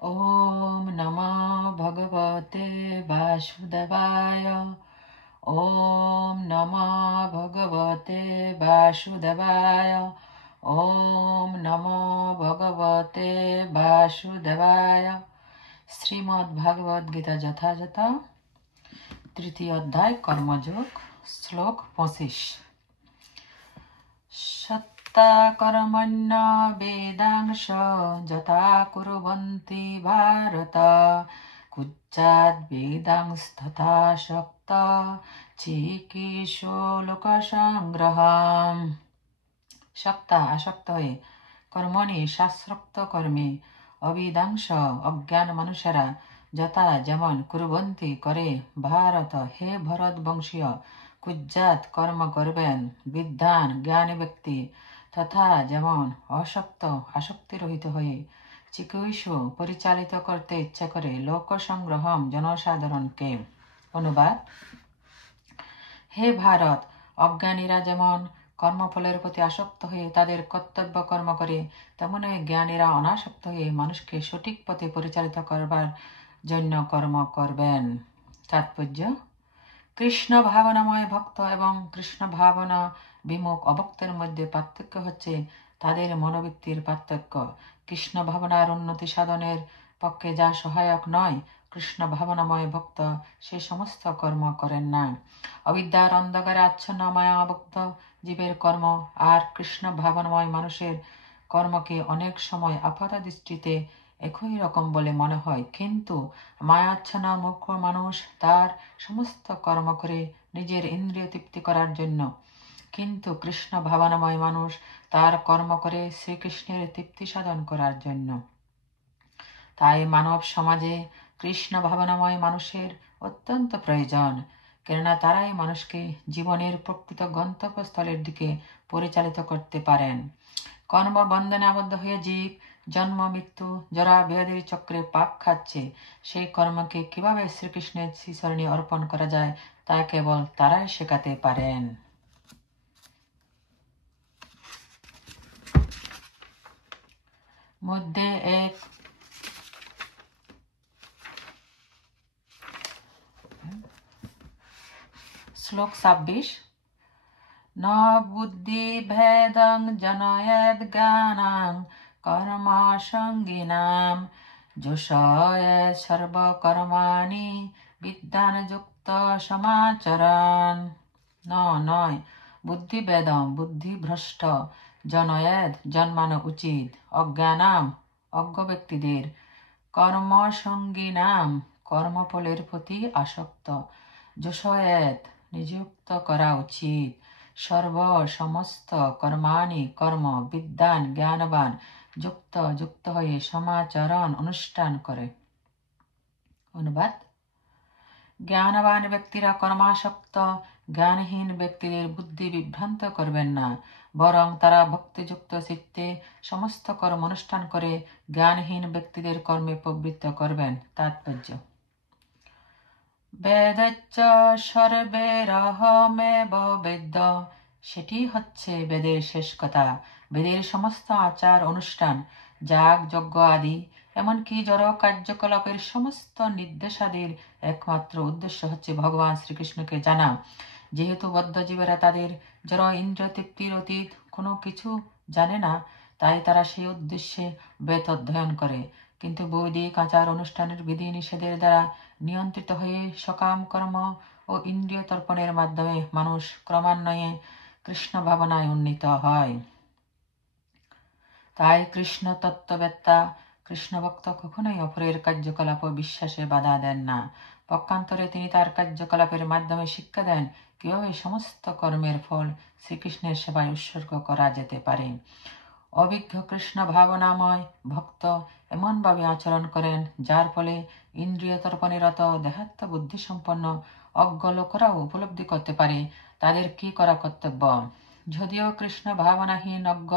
ॐ नमो भगवते वासुदेवाय। ॐ नमो भगवते वासुदेवाय। ॐ नमो भगवते वासुदेवाय। श्रीमद्भागवत गीता যথাযথ তৃতীয় অধ্যায় কর্মযোগ শ্লোক 25। সত্তা কর্মণ্য বেদাংশ যথা কুর্বন্তি ভারত কুচ্চাদ বেদাংস্তথা শক্ত চিকিৎসো লোক সংগ্রহম। সত্তা আসক্ত হয়ে কর্মণি শাস্ত্রোক্ত কর্মে অবিদাংশ অজ্ঞান মানুষেরা যথা যেমন কুর্বন্তি করে ভারত হে ভরত বংশীয় কুজ্জাত কর্ম করবেন বিদ্বান জ্ঞানী ব্যক্তি তথা যেমন অসক্ত আসক্তিরহিত হয়ে চিকিৎসু পরিচালিত করতে ইচ্ছা করে লোক সংগ্রহম জনসাধারণকে। অনুবাদ: হে ভারত, অজ্ঞানীরা যেমন কর্মফলের প্রতি আসক্ত হয়ে তাদের কর্তব্য কর্ম করে, তেমনি জ্ঞানীরা অনাসক্ত হয়ে মানুষকে সঠিক পথে পরিচালিত করবার জন্য কর্ম করবেন। তাৎপর্য: কৃষ্ণ ভাবনাময় ভক্ত এবং কৃষ্ণ ভাবনা বিমুখ অভক্তের মধ্যে পার্থক্য হচ্ছে তাদের মনোবৃত্তির পার্থক্য। কৃষ্ণ ভাবনার উন্নতি সাধনের পক্ষে যা সহায়ক নয়, কৃষ্ণ ভাবনাময় ভক্ত সে সমস্ত কর্ম করেন না। অবিদ্যার অন্ধকারে আচ্ছন্ন মায়াভক্ত জীবের কর্ম আর কৃষ্ণ ভাবনাময় মানুষের কর্মকে অনেক সময় আপাত দৃষ্টিতে একই রকম বলে মনে হয়, কিন্তু মায়াচ্ছন্ন মুখ্য মানুষ তার সমস্ত কর্ম করে নিজের ইন্দ্রিয় তৃপ্তি করার জন্য, কিন্তু কৃষ্ণ ভাবনাময় মানুষ তার কর্ম করে শ্রীকৃষ্ণের তৃপ্তি সাধন করার জন্য। তাই মানব সমাজে কৃষ্ণ ভাবনাময় মানুষের অত্যন্ত প্রয়োজন, কেননা তারাই মানুষকে জীবনের প্রকৃত গন্তব্যস্থলের দিকে পরিচালিত করতে পারেন। কর্মবন্ধনে আবদ্ধ হয়ে জীব জন্ম মৃত্যু জরা ব্যাধির চক্রে পাক খাচ্ছে, সেই কর্মকে কিভাবে শ্রীকৃষ্ণের শ্রীচরণে অর্পণ করা যায় তা কেবল তারাই শেখাতে পারেন। মধ্যে এক শ্লোক 26। ন বুদ্ধি ভেদং জনয়েদ জ্ঞানং কর্ম সঙ্গিনাম যোষয়ে সর্বকর্মাণি বিদ্যান যুক্ত সমাচরণ। নয়, বুদ্ধি বেদম বুদ্ধি ভ্রষ্ট জনয়েদ জন্মানো উচিত অজ্ঞানাম অজ্ঞ ব্যক্তিদের কর্মসঙ্গিনাম কর্মফলের প্রতি আসক্ত যোষয়েদ নিযুক্ত করা উচিত সমস্ত কর্মাণি কর্ম বিদ্যান জ্ঞানবান যুক্ত হয়ে সমাচরণ অনুষ্ঠান করে। অনুবাদ: জ্ঞানবান ব্যক্তিরা কর্মাসক্ত জ্ঞানহীন ব্যক্তিদের বুদ্ধি বিভ্রান্ত করবেন না, বরং তারা ভক্তিযুক্ত চিত্তে সমস্ত কর্ম অনুষ্ঠান করে জ্ঞানহীন ব্যক্তিদের কর্মে প্রবৃত্ত করবেন। তাৎপর্য: বেদচ্চ সর্বেরহমেব বেদ্য, সেটি হচ্ছে বেদের শেষ কথা। বেদের সমস্ত আচার অনুষ্ঠান যাগ যজ্ঞ আদি এমনকি জড় কার্যকলাপের সমস্ত নির্দেশাদির একমাত্র উদ্দেশ্য হচ্ছে ভগবান শ্রীকৃষ্ণকে জানা। যেহেতু বদ্ধজীবেরা তাদের জড় ইন্দ্রিয় তৃপ্তির অতীত কোনো কিছু জানে না, তাই তারা সেই উদ্দেশ্যে বেদ অধ্যয়ন করে। কিন্তু বৈদিক আচার অনুষ্ঠানের বিধি নিষেধের দ্বারা নিয়ন্ত্রিত হয়ে সকাম কর্ম ও ইন্দ্রিয় তর্পণের মাধ্যমে মানুষ ক্রমান্বয়ে কৃষ্ণ ভাবনায় উন্নীত হয়। তাই কৃষ্ণ তত্ত্ববেত্তা কৃষ্ণ ভক্ত কখনোই অপরের কার্যকলাপ ও বিশ্বাসে বাধা দেন না। পক্ষান্তরে তিনি তার কার্যকলাপের মাধ্যমে শিক্ষা দেন কিভাবে সমস্ত কর্মের ফল শ্রীকৃষ্ণের সেবায় উৎসর্গ করা যেতে পারে। অভিজ্ঞ কৃষ্ণ ভাবনাময় ভক্ত এমনভাবে আচরণ করেন যার ফলে ইন্দ্রিয় তর্পণে রত দেহাত্ম বুদ্ধি সম্পন্ন অজ্ঞ লোকেরাও উপলব্ধি করতে পারে তাদের কি করা কর্তব্য। যদিও কৃষ্ণ ভাবনাহীন অজ্ঞ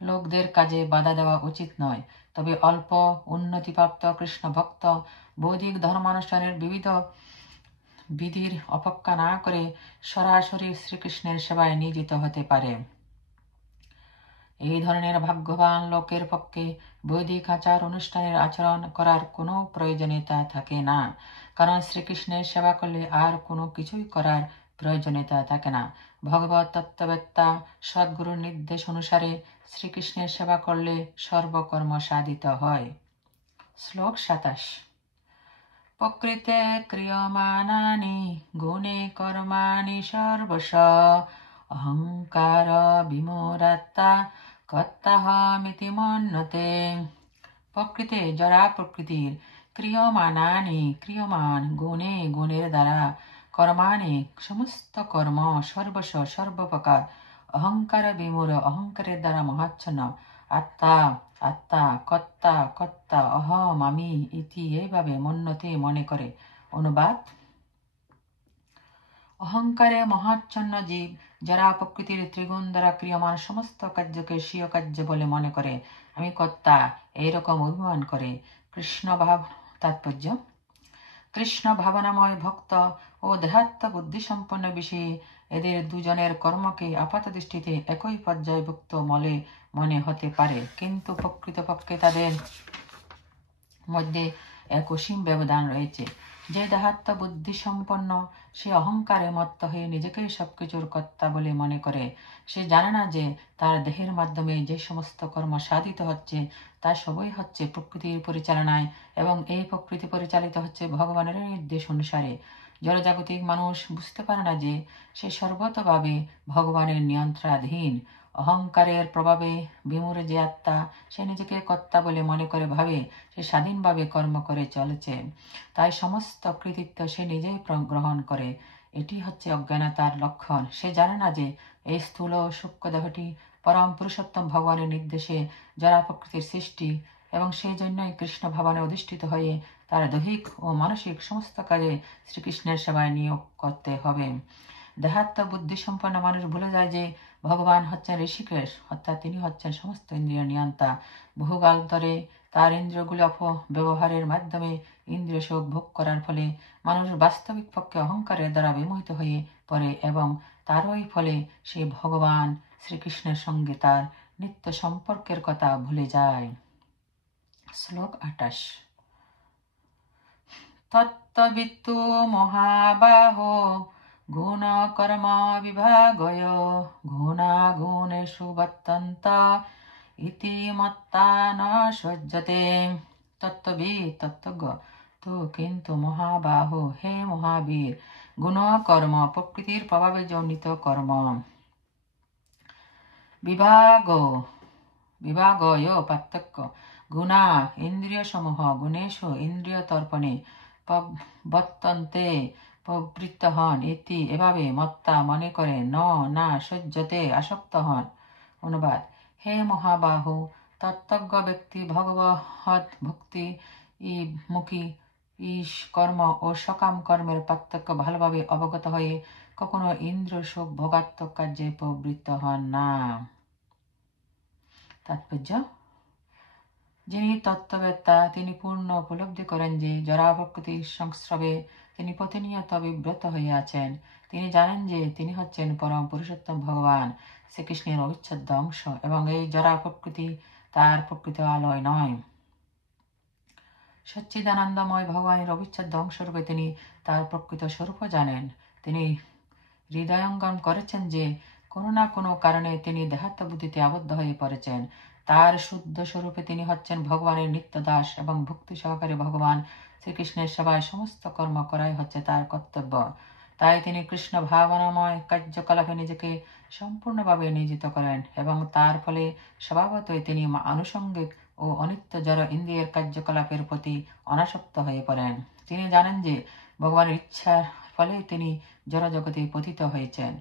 লোকদের কাজে বাধা দেওয়া উচিত নয়, তবে অল্প উন্নতিপ্রাপ্ত কৃষ্ণ ভক্ত বৈদিক ধর্মানুষ্ঠানের বিবিধ বিধির অপেক্ষা না করে সরাসরি শ্রীকৃষ্ণের সেবায় নিয়োজিত হতে পারে। এই ধরনের ভাগ্যবান লোকের পক্ষে বৈদিক আচার অনুষ্ঠানের আচরণ করার কোনো প্রয়োজনীয়তা থাকে না, কারণ শ্রীকৃষ্ণের সেবা করলে আর কোনো কিছুই করার প্রয়োজনীয়তা থাকে না। ভগবত তত্ত্ববেত্তা সদ্গুরুর নির্দেশ অনুসারে শ্রীকৃষ্ণের সেবা করলে সর্বকর্ম সাধিত হয়। শ্লোক 27। প্রকৃতে ক্রিয়মাণানি গুণে কর্মাণি সর্বশ অহংকার বিমূঢ়াত্মা কর্তাহমিতি মন্যতে। প্রকৃতে জড়া প্রকৃতির ক্রিয়মাণানি ক্রিয়মান গুণে গুণের দ্বারা কর্মাণি সমস্ত কর্ম সর্বস্ব সর্বপ্রকার অহংকার বিমূঢ় অহংকারের দ্বারা মহাচ্ছন্ন আত্মা আত্মা কর্তা কর্তা অহম আমি ইতি এইভাবে মন্যতে মনে করে। অনুবাদ: অহংকারে মহাচ্ছন্ন জীব যারা প্রকৃতির ত্রিগুণ দ্বারা ক্রিয়মান সমস্ত কার্যকে স্বীয় কার্য বলে মনে করে, আমি কর্তা, এইরকম অভিমান করে। কৃষ্ণ ভাব তাৎপর্য: কৃষ্ণ ভাবনাময় ভক্ত ও দেহাত্ম বুদ্ধিসম্পন্ন বিষয়ে এদের দুজনের কর্মকে আপাত দৃষ্টিতে একই পর্যায়ভুক্ত মলে মনে হতে পারে, কিন্তু প্রকৃতপক্ষে তাদের মধ্যে এক অসীম ব্যবধান রয়েছে। যে দেহাত্ম বুদ্ধিসম্পন্ন সে অহংকারে মত্ত হয়ে নিজেকেই সবকিছুর কর্তা বলে মনে করে। সে জানে না যে তার দেহের মাধ্যমে যে সমস্ত কর্ম সাধিত হচ্ছে তা সবই হচ্ছে প্রকৃতির পরিচালনায়, এবং এই প্রকৃতি পরিচালিত হচ্ছে ভগবানের নির্দেশ অনুসারে। জড়জাগতিক মানুষ বুঝতে পারে না যে সে সর্বতভাবে ভগবানের নিয়ন্ত্রণাধীন। অহংকারের প্রভাবে বিমূঢ় যে আত্মা, সে নিজেকে কর্তা বলে মনে করে ভাবে সে স্বাধীনভাবে কর্ম করে চলেছে, তাই সমস্ত কৃতিত্ব সে নিজেই গ্রহণ করে। এটি হচ্ছে অজ্ঞানতার লক্ষণ। সে জানে না যে এই স্থূল ও সূক্ষ্ম দেহটি পরম পুরুষোত্তম ভগবানের নির্দেশে যারা প্রকৃতির সৃষ্টি, এবং সেই জন্যই কৃষ্ণ ভাবনে অধিষ্ঠিত হয়ে তার দৈহিক ও মানসিক সমস্ত কাজে শ্রীকৃষ্ণের সেবায় নিয়োগ করতে হবে। দেহাত্ম বুদ্ধিসম্পন্ন মানুষ ভুলে যায় যে ভগবান হচ্ছেন ঋষিকেশ, অর্থাৎ তিনি হচ্ছেন সমস্ত ইন্দ্রিয় নিয়ন্তা। বহুকাল ধরে তার ইন্দ্রিয়গুলি অপব্যবহারের মাধ্যমে ইন্দ্রিয় সুখ ভোগ করার ফলে মানুষ বাস্তবিক পক্ষে অহংকারের দ্বারা বিমোহিত হয়ে পড়ে, এবং তারই ফলে সে ভগবান শ্রীকৃষ্ণের সঙ্গে তার নিত্য সম্পর্কের কথা ভুলে যায়। শ্লোক 28। তত্ত্ববিত্তু মহাবাহো গুণ কর্ম বিভাগয় গুণাগুণেষু বর্তন্ত ইতি মত্তা ন সজ্জতে। তত্ত্ববিদ তত্ত্বজ্ঞ তো কিন্তু মহাবাহো, হে মহাবীর, গুণ কর্ম প্রকৃতির প্রভাবে জনিত কর্ম বিভাগয় পার্থক্য গুণা ইন্দ্রিয় সমূহ গুণেষু ইন্দ্রিয় তর্পণে বর্তন্তে প্রবৃত্ত হন ইতি এভাবে মত্তা মনে করে না সহ্যতে আসক্ত হন। অনুবাদ: হে মহাবাহু, তত্ত্বজ্ঞ ব্যক্তি ভগবৎ ভক্তি মুখী ঈশ কর্ম ও সকাম কর্মের পার্থক্য ভালোভাবে অবগত হয়ে কখনো ইন্দ্রিয় সুখ ভোগাত্মক কার্যে প্রবৃত্ত হন না। তাৎপর্য: যিনি তত্ত্ববেত্তা তিনি পূর্ণ উপলব্ধি করেন যে জড়া প্রকৃতির সংস্রবে তিনি প্রতিনিয়ত বিব্রত হয়ে আছেন। তিনি জানেন যে তিনি হচ্ছেন পরম পুরুষোত্তম ভগবান শ্রীকৃষ্ণের অবিচ্ছেদ্য অংশ, এবং এই জড়া প্রকৃতি তার প্রকৃত আলয় নয়। সচ্চিদানন্দময় ভগবানের অবিচ্ছেদ্য অংশরূপে তিনি তার প্রকৃত স্বরূপও জানেন। তিনি হৃদয়ঙ্গম করেছেন যে কোনো না কোনো কারণে তিনি দেহাত্ম বুদ্ধিতে আবদ্ধ হয়ে পড়েছেন। তার শুদ্ধ স্বরূপে তিনি হচ্ছেন ভগবানের নিত্য দাস, এবং ভক্তি সহকারে ভগবান শ্রীকৃষ্ণের সেবায় সমস্ত কর্ম করাই হচ্ছে তার কর্তব্য। তাই তিনি কৃষ্ণ ভাবনাময় কার্যকলাপে নিজেকে সম্পূর্ণভাবে নিয়োজিত করেন, এবং তার ফলে স্বভাবতই তিনি আনুষঙ্গিক ও অনিত্য জড় ইন্দ্রিয়ের কার্যকলাপের প্রতি অনাসক্ত হয়ে পড়েন। তিনি জানেন যে ভগবানের ইচ্ছার ফলে তিনি জড়জগতে পতিত হয়েছেন,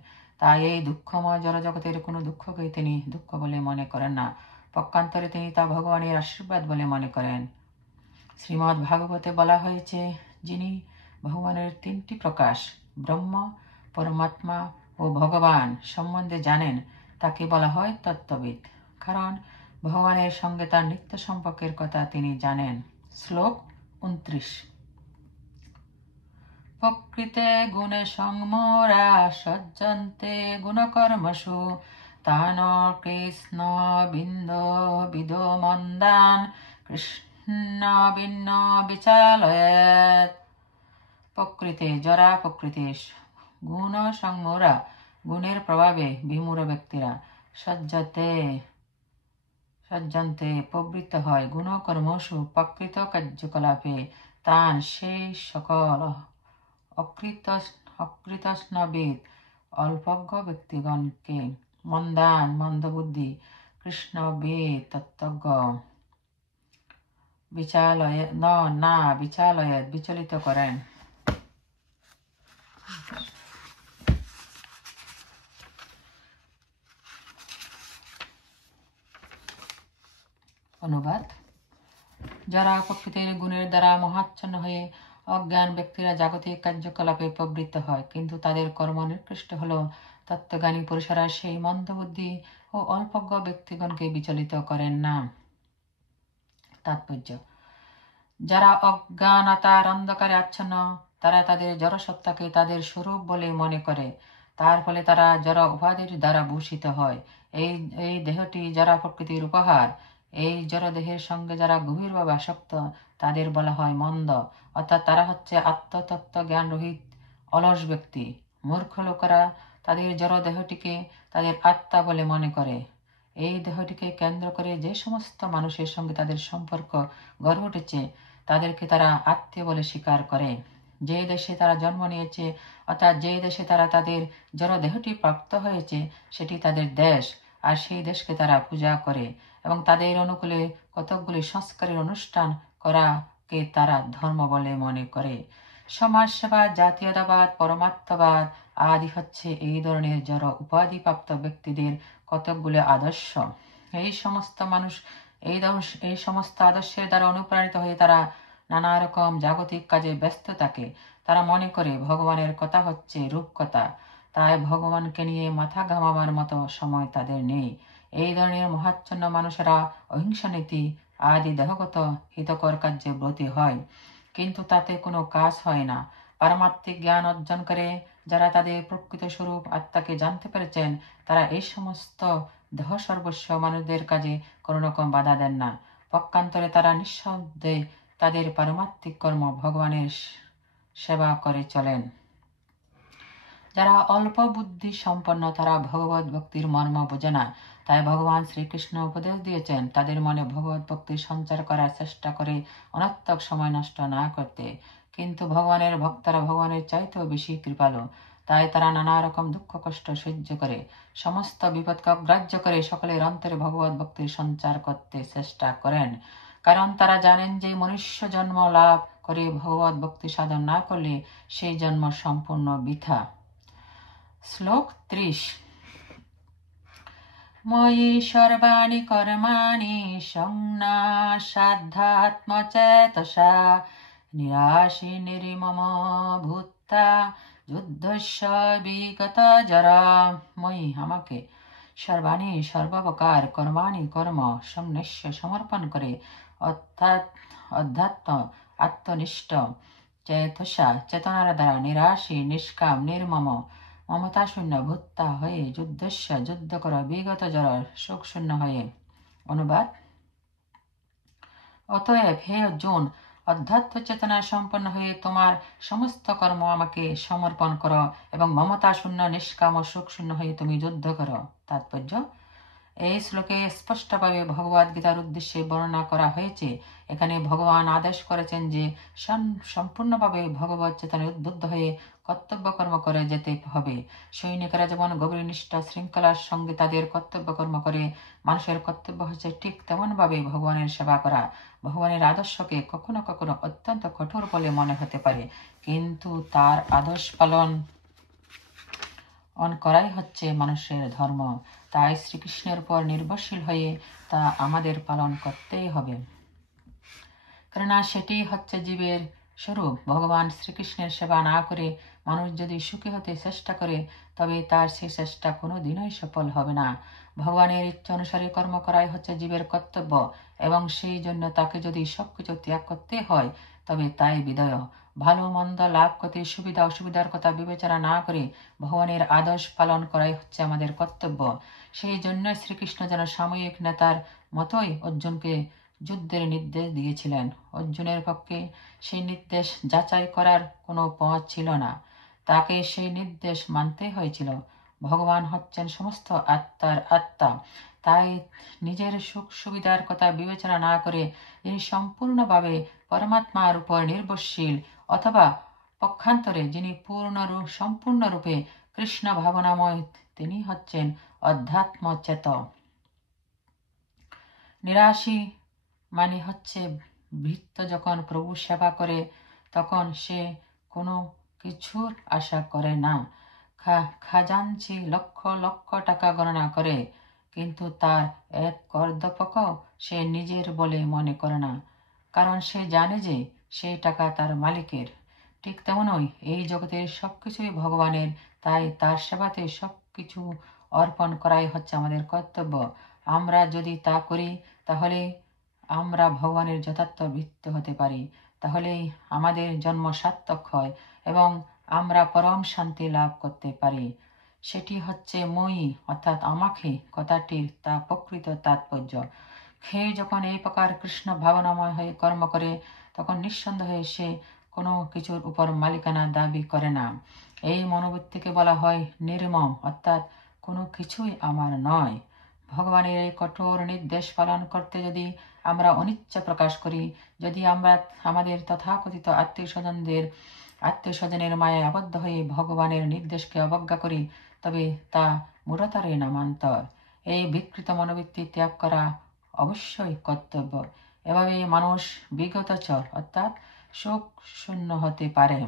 তাই এই দুঃখময় জড়জগতের কোনো দুঃখকে তিনি দুঃখ বলে মনে করেন না। পক্ষান্তরে তিনি তা ভগবানের আশীর্বাদ বলে মনে করেন। শ্রীমদ্ ভাগবতে বলা হয়েছে, যিনি ভগবানের তিনটি প্রকাশ ব্রহ্ম, পরমাত্মা ও ভগবান সম্বন্ধে জানেন তাকে বলা হয় তত্ত্ববিদ, কারণ ভগবানের সঙ্গে তার নিত্য সম্পর্কের কথা তিনি জানেন। শ্লোক 29। প্রকৃতে গুণে সংমরা সজ্জন্তে গুণকর্মসু তান কৃষ্ণ বিন্দ বিদো মন্দান কৃষ্ণ ভিন্ন বিচালয়েত। প্রকৃতে জরা প্রকৃতি গুণ সংমূরা, গুণের প্রভাবে বিমূঢ় ব্যক্তিরা সজ্জন্তে প্রবৃত্ত হয়। গুণকর্মসু প্রকৃত কার্যকলাপে তান সেই সকল অকৃতস্নবিদ অল্পজ্ঞ ব্যক্তিগণকে মন্দান মন্দবুদ্ধি কৃষ্ণবিদ তত্ত্বজ্ঞ বিচালয়ে বিচলিত করেন। অনুবাদ: যারা প্রকৃতির গুণের দ্বারা মহাচ্ছন্ন হয়ে অজ্ঞান ব্যক্তিরা জাগতিক কার্যকলাপে প্রবৃত্ত হয়, কিন্তু তাদের কর্ম নিকৃষ্ট হল তত্ত্বজ্ঞানী পুরুষেরা সেই মন্দবুদ্ধি ও অল্পজ্ঞ ব্যক্তিগণকে বিচলিত করেন না। তাৎপর্য: যারা অজ্ঞানতার অন্ধকারে আচ্ছন্ন, তারা তাদের জড়সত্তাকে তাদের স্বরূপ বলে মনে করে। তার ফলে তারা জড় উপাধির দ্বারা ভূষিত হয়। এই দেহটি যারা প্রকৃতির উপহার। এই জড় দেহের সঙ্গে যারা গভীরভাবে আসক্ত, তাদের বলা হয় মন্দ, অর্থাৎ তারা হচ্ছে আত্মতত্ত্ব জ্ঞান রহিত অলস ব্যক্তি। মূর্খ লোকেরা তাদের জড় দেহটিকে তাদের আত্মা বলে মনে করে। এই দেহটিকে কেন্দ্র করে যে সমস্ত মানুষের সঙ্গে তাদের সম্পর্ক গড়ে উঠেছে, তাদেরকে তারা আত্মীয় বলে স্বীকার করে। যে দেশে তারা জন্ম নিয়েছে, অর্থাৎ যে দেশে তারা তাদের জড় দেহটি প্রাপ্ত হয়েছে, সেটি তাদের দেশ, আর সেই দেশকে তারা পূজা করে এবং তাদের অনুকূলে কতকগুলি সংস্কারের অনুষ্ঠান করাকে তারা ধর্ম বলে মনে করে। সমাজসেবা, জাতীয়তাবাদ, পরমাত্মবাদ আদি হচ্ছে এই ধরনের জড় উপাধিপ্রাপ্ত ব্যক্তিদের কতকগুলি আদর্শ। এই সমস্ত আদর্শের দ্বারা অনুপ্রাণিত হয়ে তারা নানা রকম জাগতিক কাজে ব্যস্ত থাকে। তারা মনে করে ভগবানের কথা হচ্ছে রূপকথা, তাই ভগবানকে নিয়ে মাথা ঘামাবার মতো সময় তাদের নেই। এই ধরনের মহাচ্ছন্ন মানুষেরা অহিংসা নীতি আদি দেহগত হিতকর কার্যে ব্রতী হয়, কিন্তু তাতে কোনো কাজ হয় না। পারমাত্মিক জ্ঞান অর্জন করে যারা তাদের প্রকৃত স্বরূপ আত্মাকে জানতে পেরেছেন, তারা এই সমস্ত দেহ সর্বস্ব মানুষদের কাজে কোনো রকম বাধা দেন না। পক্ষান্তরে তারা নিঃশব্দে তাদের পারমাত্মিক কর্ম ভগবানের সেবা করে চলেন। যারা অল্প বুদ্ধি সম্পন্ন, তারা ভগবত ভক্তির মর্ম বোঝে না। তাই ভগবান শ্রীকৃষ্ণ উপদেশ দিয়েছেন তাদের মনে ভগবত ভক্তির সঞ্চার করার চেষ্টা করে অনর্থক সময় নষ্ট না করতে। কিন্তু ভগবানের ভক্তরা ভগবানের চাইতেও বেশি কৃপালু, তাই তারা নানা রকম দুঃখ কষ্ট সহ্য করে সমস্ত বিপদকে অগ্রাহ্য করে সকলের অন্তরে ভগবত ভক্তির সঞ্চার করতে চেষ্টা করেন। কারণ তারা জানেন যে মনুষ্য জন্ম লাভ করে ভগবত ভক্তি সাধন না করলে সেই জন্ম সম্পূর্ণ বৃথা। শ্লোক 30। ময়ি সর্বাণি কর্মাণি সংনাশাধ্যাত্মচেতসা নিরাশি নির্মম ভূত্তা যুদ্ধস্য বিগত জরা। ময়ি আমাকে, সর্বাণি সর্বপ্রকার কর্মাণি কর্ম সংন্যাস্য সমর্পণ করে, অর্থাৎ অধ্যাত্ম আত্মনিষ্ঠ চেতসা চেতনার দ্বারা নিরাশী নিষ্কাম নির্মম মমতা শূন্য ভূত্তা হয়ে যুদ্ধস্য যুদ্ধ কর বিগত জর শোক শূন্য হয়ে। অনুবাদ: অতএব হে অর্জুন, অধ্যাত্ম চেতনা সম্পন্ন হয়ে তোমার সমস্ত কর্ম আমাকে সমর্পণ করো এবং মমতা শূন্য নিষ্কাম ও শোক শূন্য হয়ে তুমি যুদ্ধ করো। তাৎপর্য: এই শ্লোকে স্পষ্টভাবে ভগবদ গীতার উদ্দেশ্যে বর্ণনা করা হয়েছে। এখানে ভগবান আদেশ করেছেন যে সম্পূর্ণভাবে ভগবত চেতনায় উদ্বুদ্ধ হয়ে কর্তব্য কর্ম করে যেতে হবে। সৈনিকেরা যেমন গভীর নিষ্ঠা শৃঙ্খলার সঙ্গে তাদের কর্তব্য কর্ম করে, মানুষের কর্তব্য হচ্ছে ঠিক তেমনভাবে ভগবানের সেবা করা। ভগবানের আদর্শকে কখনো কখনো অত্যন্ত কঠোর বলে মনে হতে পারে, কিন্তু তার আদর্শ পালন করাই হচ্ছে মানুষের ধর্ম। তাই শ্রীকৃষ্ণের উপর নির্ভরশীল হয়ে তা আমাদের পালন করতেই হবে, কেননা সেটি হচ্ছে জীবের স্বরূপ। ভগবান শ্রীকৃষ্ণের সেবা না করে মানুষ যদি সুখী হতে চেষ্টা করে, তবে তার সেই চেষ্টা কোনো দিনই সফল হবে না। ভগবানের ইচ্ছা অনুসারে কর্ম করাই হচ্ছে জীবের কর্তব্য। এবং সেই জন্য তাকে যদি সবকিছু ত্যাগ করতে হয় তবে তাই বিদয়। ভালো মন্দ লাভ করতে সুবিধা অসুবিধার কথা বিবেচনা না করে ভগবানের আদর্শ পালন করাই হচ্ছে আমাদের কর্তব্য। সেই জন্য শ্রীকৃষ্ণ যেন সাময়িক নেতার মতোই অর্জুনকে যুদ্ধের নির্দেশ দিয়েছিলেন। অর্জুনের পক্ষে সেই নির্দেশ যাচাই করার কোনো পথ ছিল না, তাকে সেই নির্দেশ মানতে হয়েছিল। ভগবান হচ্ছেন সমস্ত আত্মার আত্মা, তাই নিজের সুখ সুবিধার কথা বিবেচনা না করে যিনি সম্পূর্ণভাবে পরমাত্মার উপর নির্ভরশীল, অথবা পক্ষান্তরে যিনি সম্পূর্ণরূপে কৃষ্ণ ভাবনাময়, তিনি হচ্ছেন অধ্যাত্ম চেত। নিরাশী মানে হচ্ছে ভৃত্য যখন প্রভু সেবা করে তখন সে কোনো কিছুর আশা করে না। খাজাঞ্চি লক্ষ লক্ষ টাকা গণনা করে, কিন্তু তার এক কর্দপকও সে নিজের বলে মনে করে না, কারণ সে জানে যে সেই টাকা তার মালিকের। ঠিক তেমনই এই জগতের সবকিছুই ভগবানের, তাই তার সেবাতে সবকিছু অর্পণ করাই হচ্ছে আমাদের কর্তব্য। আমরা যদি তা করি তাহলে আমরা ভগবানের যথার্থ ভৃত্য হতে পারি, তাহলেই আমাদের জন্ম সার্থক হয় এবং আমরা পরম শান্তি লাভ করতে পারি। সেটি হচ্ছে মই অর্থাৎ আমাকে কথাটির তা প্রকৃত তাৎপর্য। খেয়ে যখন এই প্রকার কৃষ্ণ ভাবনাময় হয়ে কর্ম করে তখন নিঃসন্দেহে সে কোনো কিছুর উপর মালিকানা দাবি করে না। এই মনোবৃত্তিকে বলা হয় নির্মম, অর্থাৎ কোনো কিছুই আমার নয়। ভগবানের এই কঠোর নির্দেশ পালন করতে যদি আমরা অনিচ্ছা প্রকাশ করি, যদি আমরা আমাদের তথাকথিত আত্মীয় স্বজনের মায়ায় আবদ্ধ হয়ে ভগবানের নির্দেশকে অবজ্ঞা করি, তবে তা মূঢ়তারই নামান্তর। এই বিকৃত মনোবৃত্তি ত্যাগ করা অবশ্যই কর্তব্য। এভাবে মানুষ বিগতচর অর্থাৎ শোক শূন্য হতে পারে।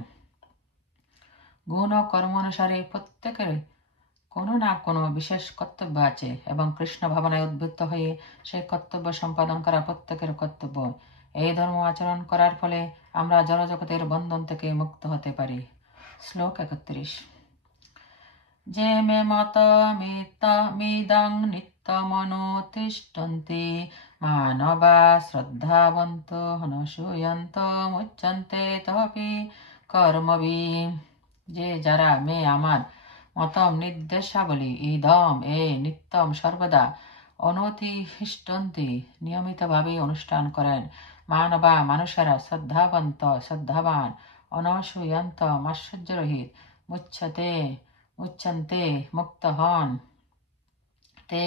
গুণ ও কর্ম অনুসারে প্রত্যেকের কোনো না কোনো বিশেষ কর্তব্য আছে এবং কৃষ্ণ ভাবনায় উদ্বুদ্ধ হয়ে সেই কর্তব্য সম্পাদন করা প্রত্যেকের কর্তব্য। এই ধর্ম আচরণ করার ফলে আমরা জড়জগতের বন্ধন থেকে মুক্ত হতে পারি। শ্লোক 31। যে মে মতমিদং নিত্যমনুতিষ্ঠন্তি মানবা শ্রদ্ধাবন্ত হনসূয়ন্ত মুচ্যন্তে তপি কর্মবিঃ। যে যারা আমার মতম নির্দেশাবলী ইদম নিত্যম সর্বদা অনতিষ্ঠন্তি নিয়মিতভাবে অনুষ্ঠান করেন, মানবা মানুষেরা শ্রদ্ধাবান অনসূয়ন্ত মাৎসর্যরহিত মুচ্যন্তে মুক্ত হন তে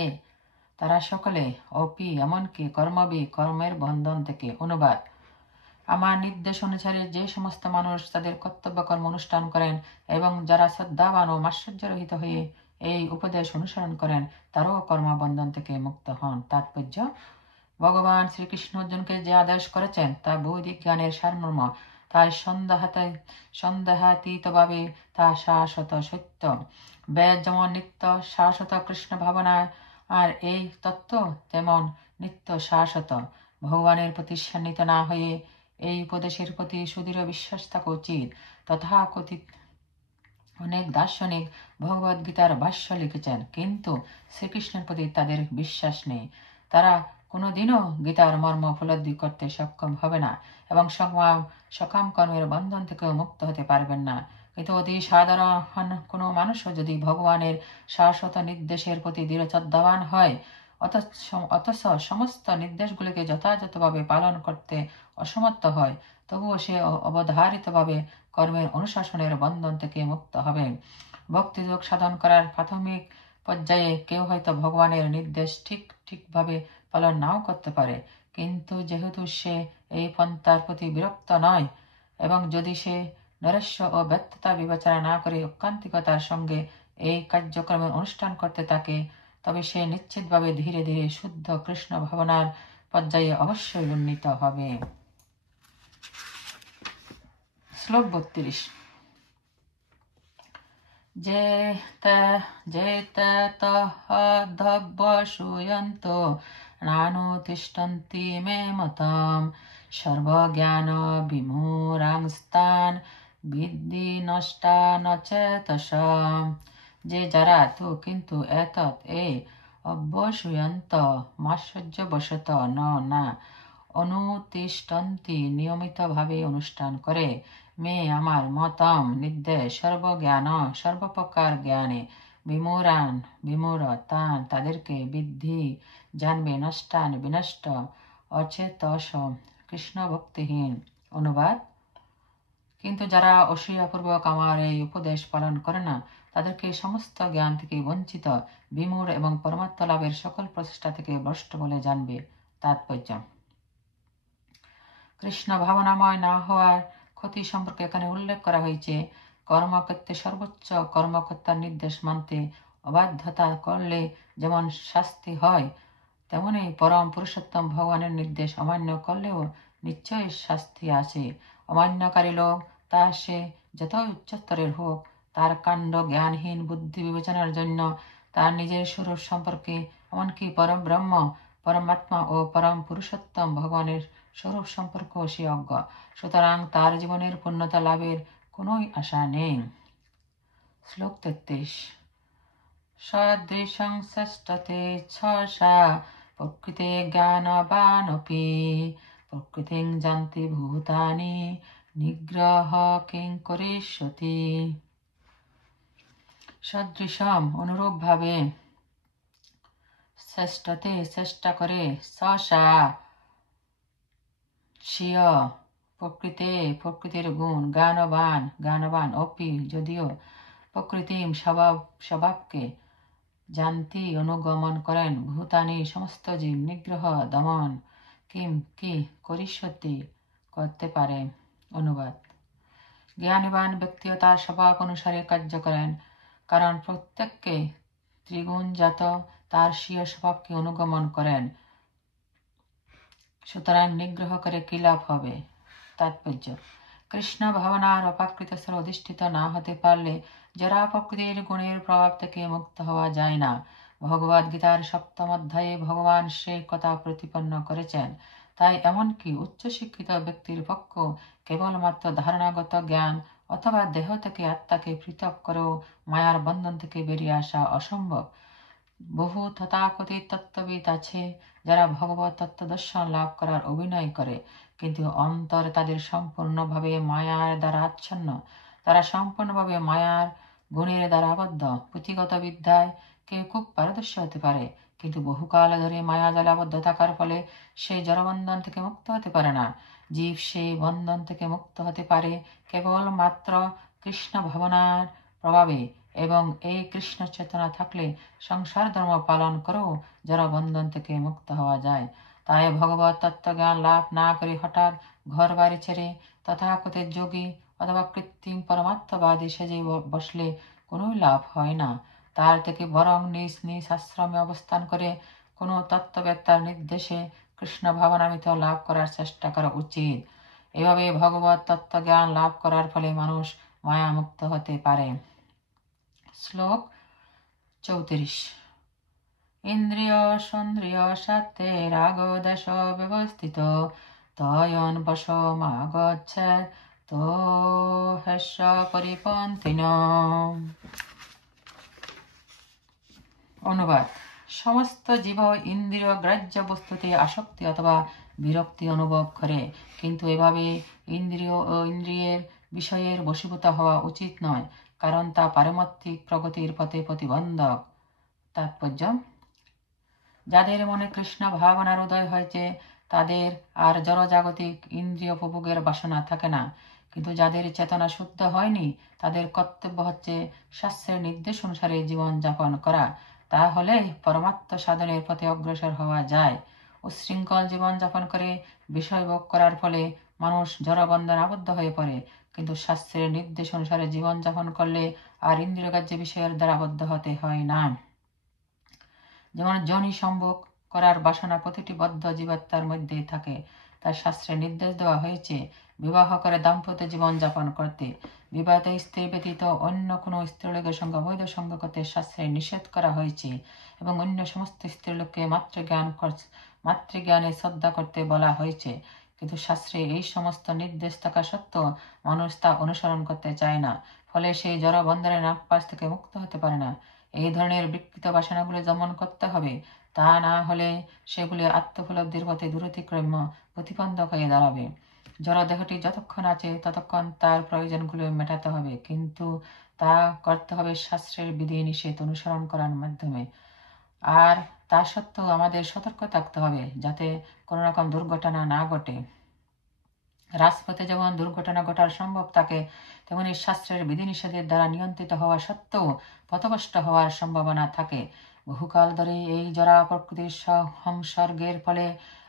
তারা সকলে অপি এমনকি কর্মের বন্ধন থেকে। অনুবাদ: আমার নির্দেশ অনুসারে যে সমস্ত মানুষ তাদের কর্তব্য কর্ম অনুষ্ঠান করেন এবং যারা শ্রদ্ধাবান ও মাৎসর্যরহিত হয়ে এই উপদেশ অনুসরণ করেন তারাও কর্মবন্ধন থেকে মুক্ত হন। তাৎপর্য: ভগবান শ্রীকৃষ্ণ অর্জুনকে যে আদেশ করেছেন তা বৈদিক জ্ঞানের সারমর্ম, তাই সন্দেহাতীতভাবে তা শাশ্বত সত্য। বেদ যেমন নিত্য শাশ্বত কৃষ্ণ ভাবনায় আর এই তত্ত্ব তেমন নিত্য শাশ্বত। ভগবানের প্রতি শান্তিত না হয়ে এই উপদেশের প্রতি সুদৃঢ় বিশ্বাস থাকা উচিত। তথাকথিত অনেক দার্শনিক ভগবদ গীতার ভাষ্য লিখেছেন, কিন্তু শ্রীকৃষ্ণের প্রতি তাদের বিশ্বাস নেই। তারা কোনোদিনও গীতার মর্ম উপলব্ধি করতে সক্ষম হবে না এবং সকাম কর্মের বন্ধন থেকেও মুক্ত হতে পারবেন না। কিন্তু অতি সাধারণ কোনো মানুষও যদি ভগবানের শাশ্বত নির্দেশের প্রতি দৃঢ় শ্রদ্ধাবান হয় অথচ সমস্ত নির্দেশগুলিকে যথাযথভাবে পালন করতে অসমর্থ হয়, তবুও সে অবধারিতভাবে কর্মের অনুশাসনের বন্ধন থেকে মুক্ত হবে। ভক্তিযোগ সাধন করার প্রাথমিক পর্যায়ে কেউ হয়তো ভগবানের নির্দেশ ঠিকভাবে পালন নাও করতে পারে, কিন্তু যেহেতু সে এই পন্থার প্রতি বিরক্ত নয় এবং যদি সে নৈরাশ্য ও ব্যর্থতা বিবেচনা না করে ঐকান্তিকতার সঙ্গে এই কার্যক্রমের অনুষ্ঠান করতে থাকে, তবে সে নিশ্চিতভাবে ধীরে ধীরে শুদ্ধ কৃষ্ণ ভাবনার পর্যায়ে অবশ্যই উন্নীত হবে। শ্লোক 32। যে তদ্ভ্যসূয়ন্ত নানুতিষ্ঠন্তি মে মতম সর্বজ্ঞান বিমূঢ়াংস্তান বিদ্ধি নষ্টানচেতসঃ। যে যারা কিন্তু এতৎ অভ্যসূয়ন্ত মাৎসর্যবশত না অনুতিষ্ঠন্তি, নিয়মিতভাবে অনুষ্ঠান করে। মে আমার মতম নির্দেশ সর্বজ্ঞান সর্বপ্রকার জ্ঞানে বিমূঢ়তান তাদেরকে বিদ্ধি জানবে নষ্টান বিনষ্ট অচেতস কৃষ্ণ ভক্তিহীন। অনুবাদ: কিন্তু যারা অসূয়াপূর্বক আমার এই উপদেশ পালন করে না, তাদেরকে সমস্ত জ্ঞান থেকে বঞ্চিত, বিমূঢ় এবং পরমাত্ম লাভের সকল প্রচেষ্টা থেকে ভ্রষ্ট বলে জানবে। তাৎপর্য: কৃষ্ণ ভাবনাময় না হওয়ার ক্ষতি সম্পর্কে এখানে উল্লেখ করা হয়েছে। কর্মক্ষেত্রে সর্বোচ্চ কর্মকর্তার নির্দেশ মানতে অবাধ্যতা করলে যেমন শাস্তি হয়, তেমনি পরম পুরুষোত্তম ভগবানের নির্দেশ অমান্য করলেও নিশ্চয়ই শাস্তি আছে। অমান্যকারী লোক, তা সে যতই উচ্চস্তরের হোক, তার কাণ্ড জ্ঞানহীন বুদ্ধি বিবেচনার জন্য তার নিজের স্বরূপ সম্পর্কে, এমনকি পরম ব্রহ্ম, পরমাত্মা ও পরম পুরুষোত্তম ভগবানের স্বরূপ সম্পর্কেও সে অজ্ঞ। সুতরাং তার জীবনের পূর্ণতা লাভের কোনোই আশা নেই। শ্লোক 33। সদৃশং ষষ্ঠতে ছসা প্রকৃতে জ্ঞানবানপি প্রকৃতিং জানতি ভূতানি নিগ্রহ কিং করিষ্যতি। সদৃশম অনুরূপ ভাবে, শ্রেষ্ঠতে চেষ্টা করে, সসা স্বীয়, প্রকৃতে প্রকৃতির গুণ, জ্ঞানবান অপি যদিও, প্রকৃতিম স্বভাবকে, জানতি অনুগমন করেন, ভূতানি সমস্ত জীব, নিগ্রহ দমন, কিম কি করিষ্যতি করতে পারে। অনুবাদ: জ্ঞানবান ব্যক্তিও তার স্বভাব অনুসারে কার্য করেন, কারণ প্রত্যেককে ত্রিগুণজাত তার স্বীয় স্বভাবকে অনুগমন করেন। সুতরাং নিগ্রহ করে কি লাভ হবে? তাৎপর্য: কৃষ্ণ ভাবনার অপাকৃত স্তরে অধিষ্ঠিত না হতে পারলে যারা প্রকৃতির গুণের প্রভাব থেকে মুক্ত হওয়া যায় না। ভগবদ গীতার 7ম অধ্যায়ে ভগবান সেই কথা প্রতিপন্ন করেছেন। তাই এমনকি উচ্চশিক্ষিত ব্যক্তির পক্ষ কেবলমাত্র ধারণাগত জ্ঞান অথবা দেহ থেকে আত্মাকে পৃথক করেও মায়ার বন্ধন থেকে বেরিয়ে আসা অসম্ভব। বহু তথাকথিত তত্ত্ববিদ আছে যারা ভগবত তত্ত্বদর্শন লাভ করার অভিনয় করে, কিন্তু অন্তরে তাদের সম্পূর্ণভাবে মায়ার দ্বারা আচ্ছন্ন। তারা সম্পূর্ণভাবে মায়ার গুণের দ্বারা আবদ্ধ। পুঁথিগত বিদ্যায় কেউ খুব পারদর্শী হতে পারে, কিন্তু বহুকাল ধরে মায়া জালে আবদ্ধ থাকার ফলে সেই জড়বন্ধন থেকে মুক্ত হতে পারে না। জীব সেই বন্ধন থেকে মুক্ত হতে পারে কেবলমাত্র কৃষ্ণ ভাবনার প্রভাবে, এবং এই কৃষ্ণ চেতনা থাকলে সংসার ধর্ম পালন করেও যারা বন্ধন থেকে মুক্ত হওয়া যায়। তাই ভগবত তত্ত্বজ্ঞান লাভ না করে হঠাৎ ঘর বাড়ি ছেড়ে তথাকথিত যোগী অথবা কৃত্রিম পরমাত্মবাদী সেজে বসলে কোনো লাভ হয় না। তার থেকে বরং নিজ নিজ আশ্রমে অবস্থান করে কোনো তত্ত্ববেত্তার নির্দেশে কৃষ্ণ ভাবনামৃত লাভ করার চেষ্টা করা উচিত। এভাবে ভগবত তত্ত্বজ্ঞান লাভ করার ফলে মানুষ মায়ামুক্ত হতে পারে। শ্লোক 34। ইন্দ্রিয় সন্দ্রিয় সাত্তে রাগ দেশ ব্যবস্থিত তয়ন বশমাগচ্ছেদ তো হেস্য পরিপন্থিন। অনুবাদ: সমস্ত জীব ইন্দ্রিয় গ্রাহ্য বস্তুতে আসক্তি অথবা বিরক্তি অনুভব করে, কিন্তু এভাবে ইন্দ্রিয় ও ইন্দ্রিয়ের বিষয়ের বশীভূত হওয়া উচিত নয়, কারণ তা পারমার্থিক প্রগতির পথে প্রতিবন্ধক। তাৎপর্য: যাদের মনে কৃষ্ণ ভাবনার উদয় হয়েছে তাদের আর জড়জাগতিক ইন্দ্রিয় উপভোগের বাসনা থাকে না, কিন্তু যাদের চেতনা শুদ্ধ হয়নি তাদের কর্তব্য হচ্ছে শাস্ত্রের নির্দেশ অনুসারে জীবন যাপন করা। তাহলে পরমাত্ম সাধনের পথে অগ্রসর হওয়া যায়। উচ্ছৃঙ্খল জীবন যাপন করে বিষয় ভোগ করার ফলে মানুষ জড়বন্ধনে আবদ্ধ হয়ে পড়ে, কিন্তু শাস্ত্রের নির্দেশ অনুসারে জীবন যাপন করলে আর ইন্দ্রিয়গ্রাহ্য বিষয়ের দ্বারা আবদ্ধ হতে হয় না। যেমন যোনি সম্ভোগ করার বাসনা প্রতিটি বদ্ধ জীবাত্মার মধ্যে থাকে, তার শাস্ত্রে নির্দেশ দেওয়া হয়েছে বিবাহ করে দাম্পত্য জীবন যাপন করতে। বিবাহিত স্ত্রী ব্যতীত অন্য কোনো স্ত্রীলোকের সঙ্গে অবৈধ সঙ্গ করতে শাস্ত্রে নিষেধ করা হয়েছে, এবং অন্য সমস্ত স্ত্রীলোককে মাতৃজ্ঞানে শ্রদ্ধা করতে বলা হয়েছে। কিন্তু শাস্ত্রে এই সমস্ত নির্দেশ থাকা সত্ত্বেও মানুষ তা অনুসরণ করতে চায় না, ফলে সেই জড় বন্ধনের নাগপাশ থেকে মুক্ত হতে পারে না। এই ধরনের বিকৃত বাসনাগুলো দমন করতে হবে, তা না হলে সেগুলি আত্মোপলব্ধির পথে দূরতিক্রম্য প্রতিবন্ধক হয়ে দাঁড়াবে। জড় দেহটি যতক্ষণ আছে ততক্ষণ তার প্রয়োজনগুলো মেটাতে হবে, কিন্তু তা করতে হবে শাস্ত্রের বিধি নিষেধ অনুসরণ করার মাধ্যমে। আর তা সত্ত্বেও আমাদের সতর্ক থাকতে হবে যাতে কোনো রকম দুর্ঘটনা না ঘটে। রাজপথে যেমন দুর্ঘটনা ঘটার সম্ভব থাকে, তেমনি শাস্ত্রের বিধিনিষেধের দ্বারা নিয়ন্ত্রিত হওয়া সত্ত্বেও পথভ্রষ্ট হওয়ার সম্ভাবনা থাকে। বহুকাল ধরে এই জরা প্রকৃতির সংসর্গের ফলে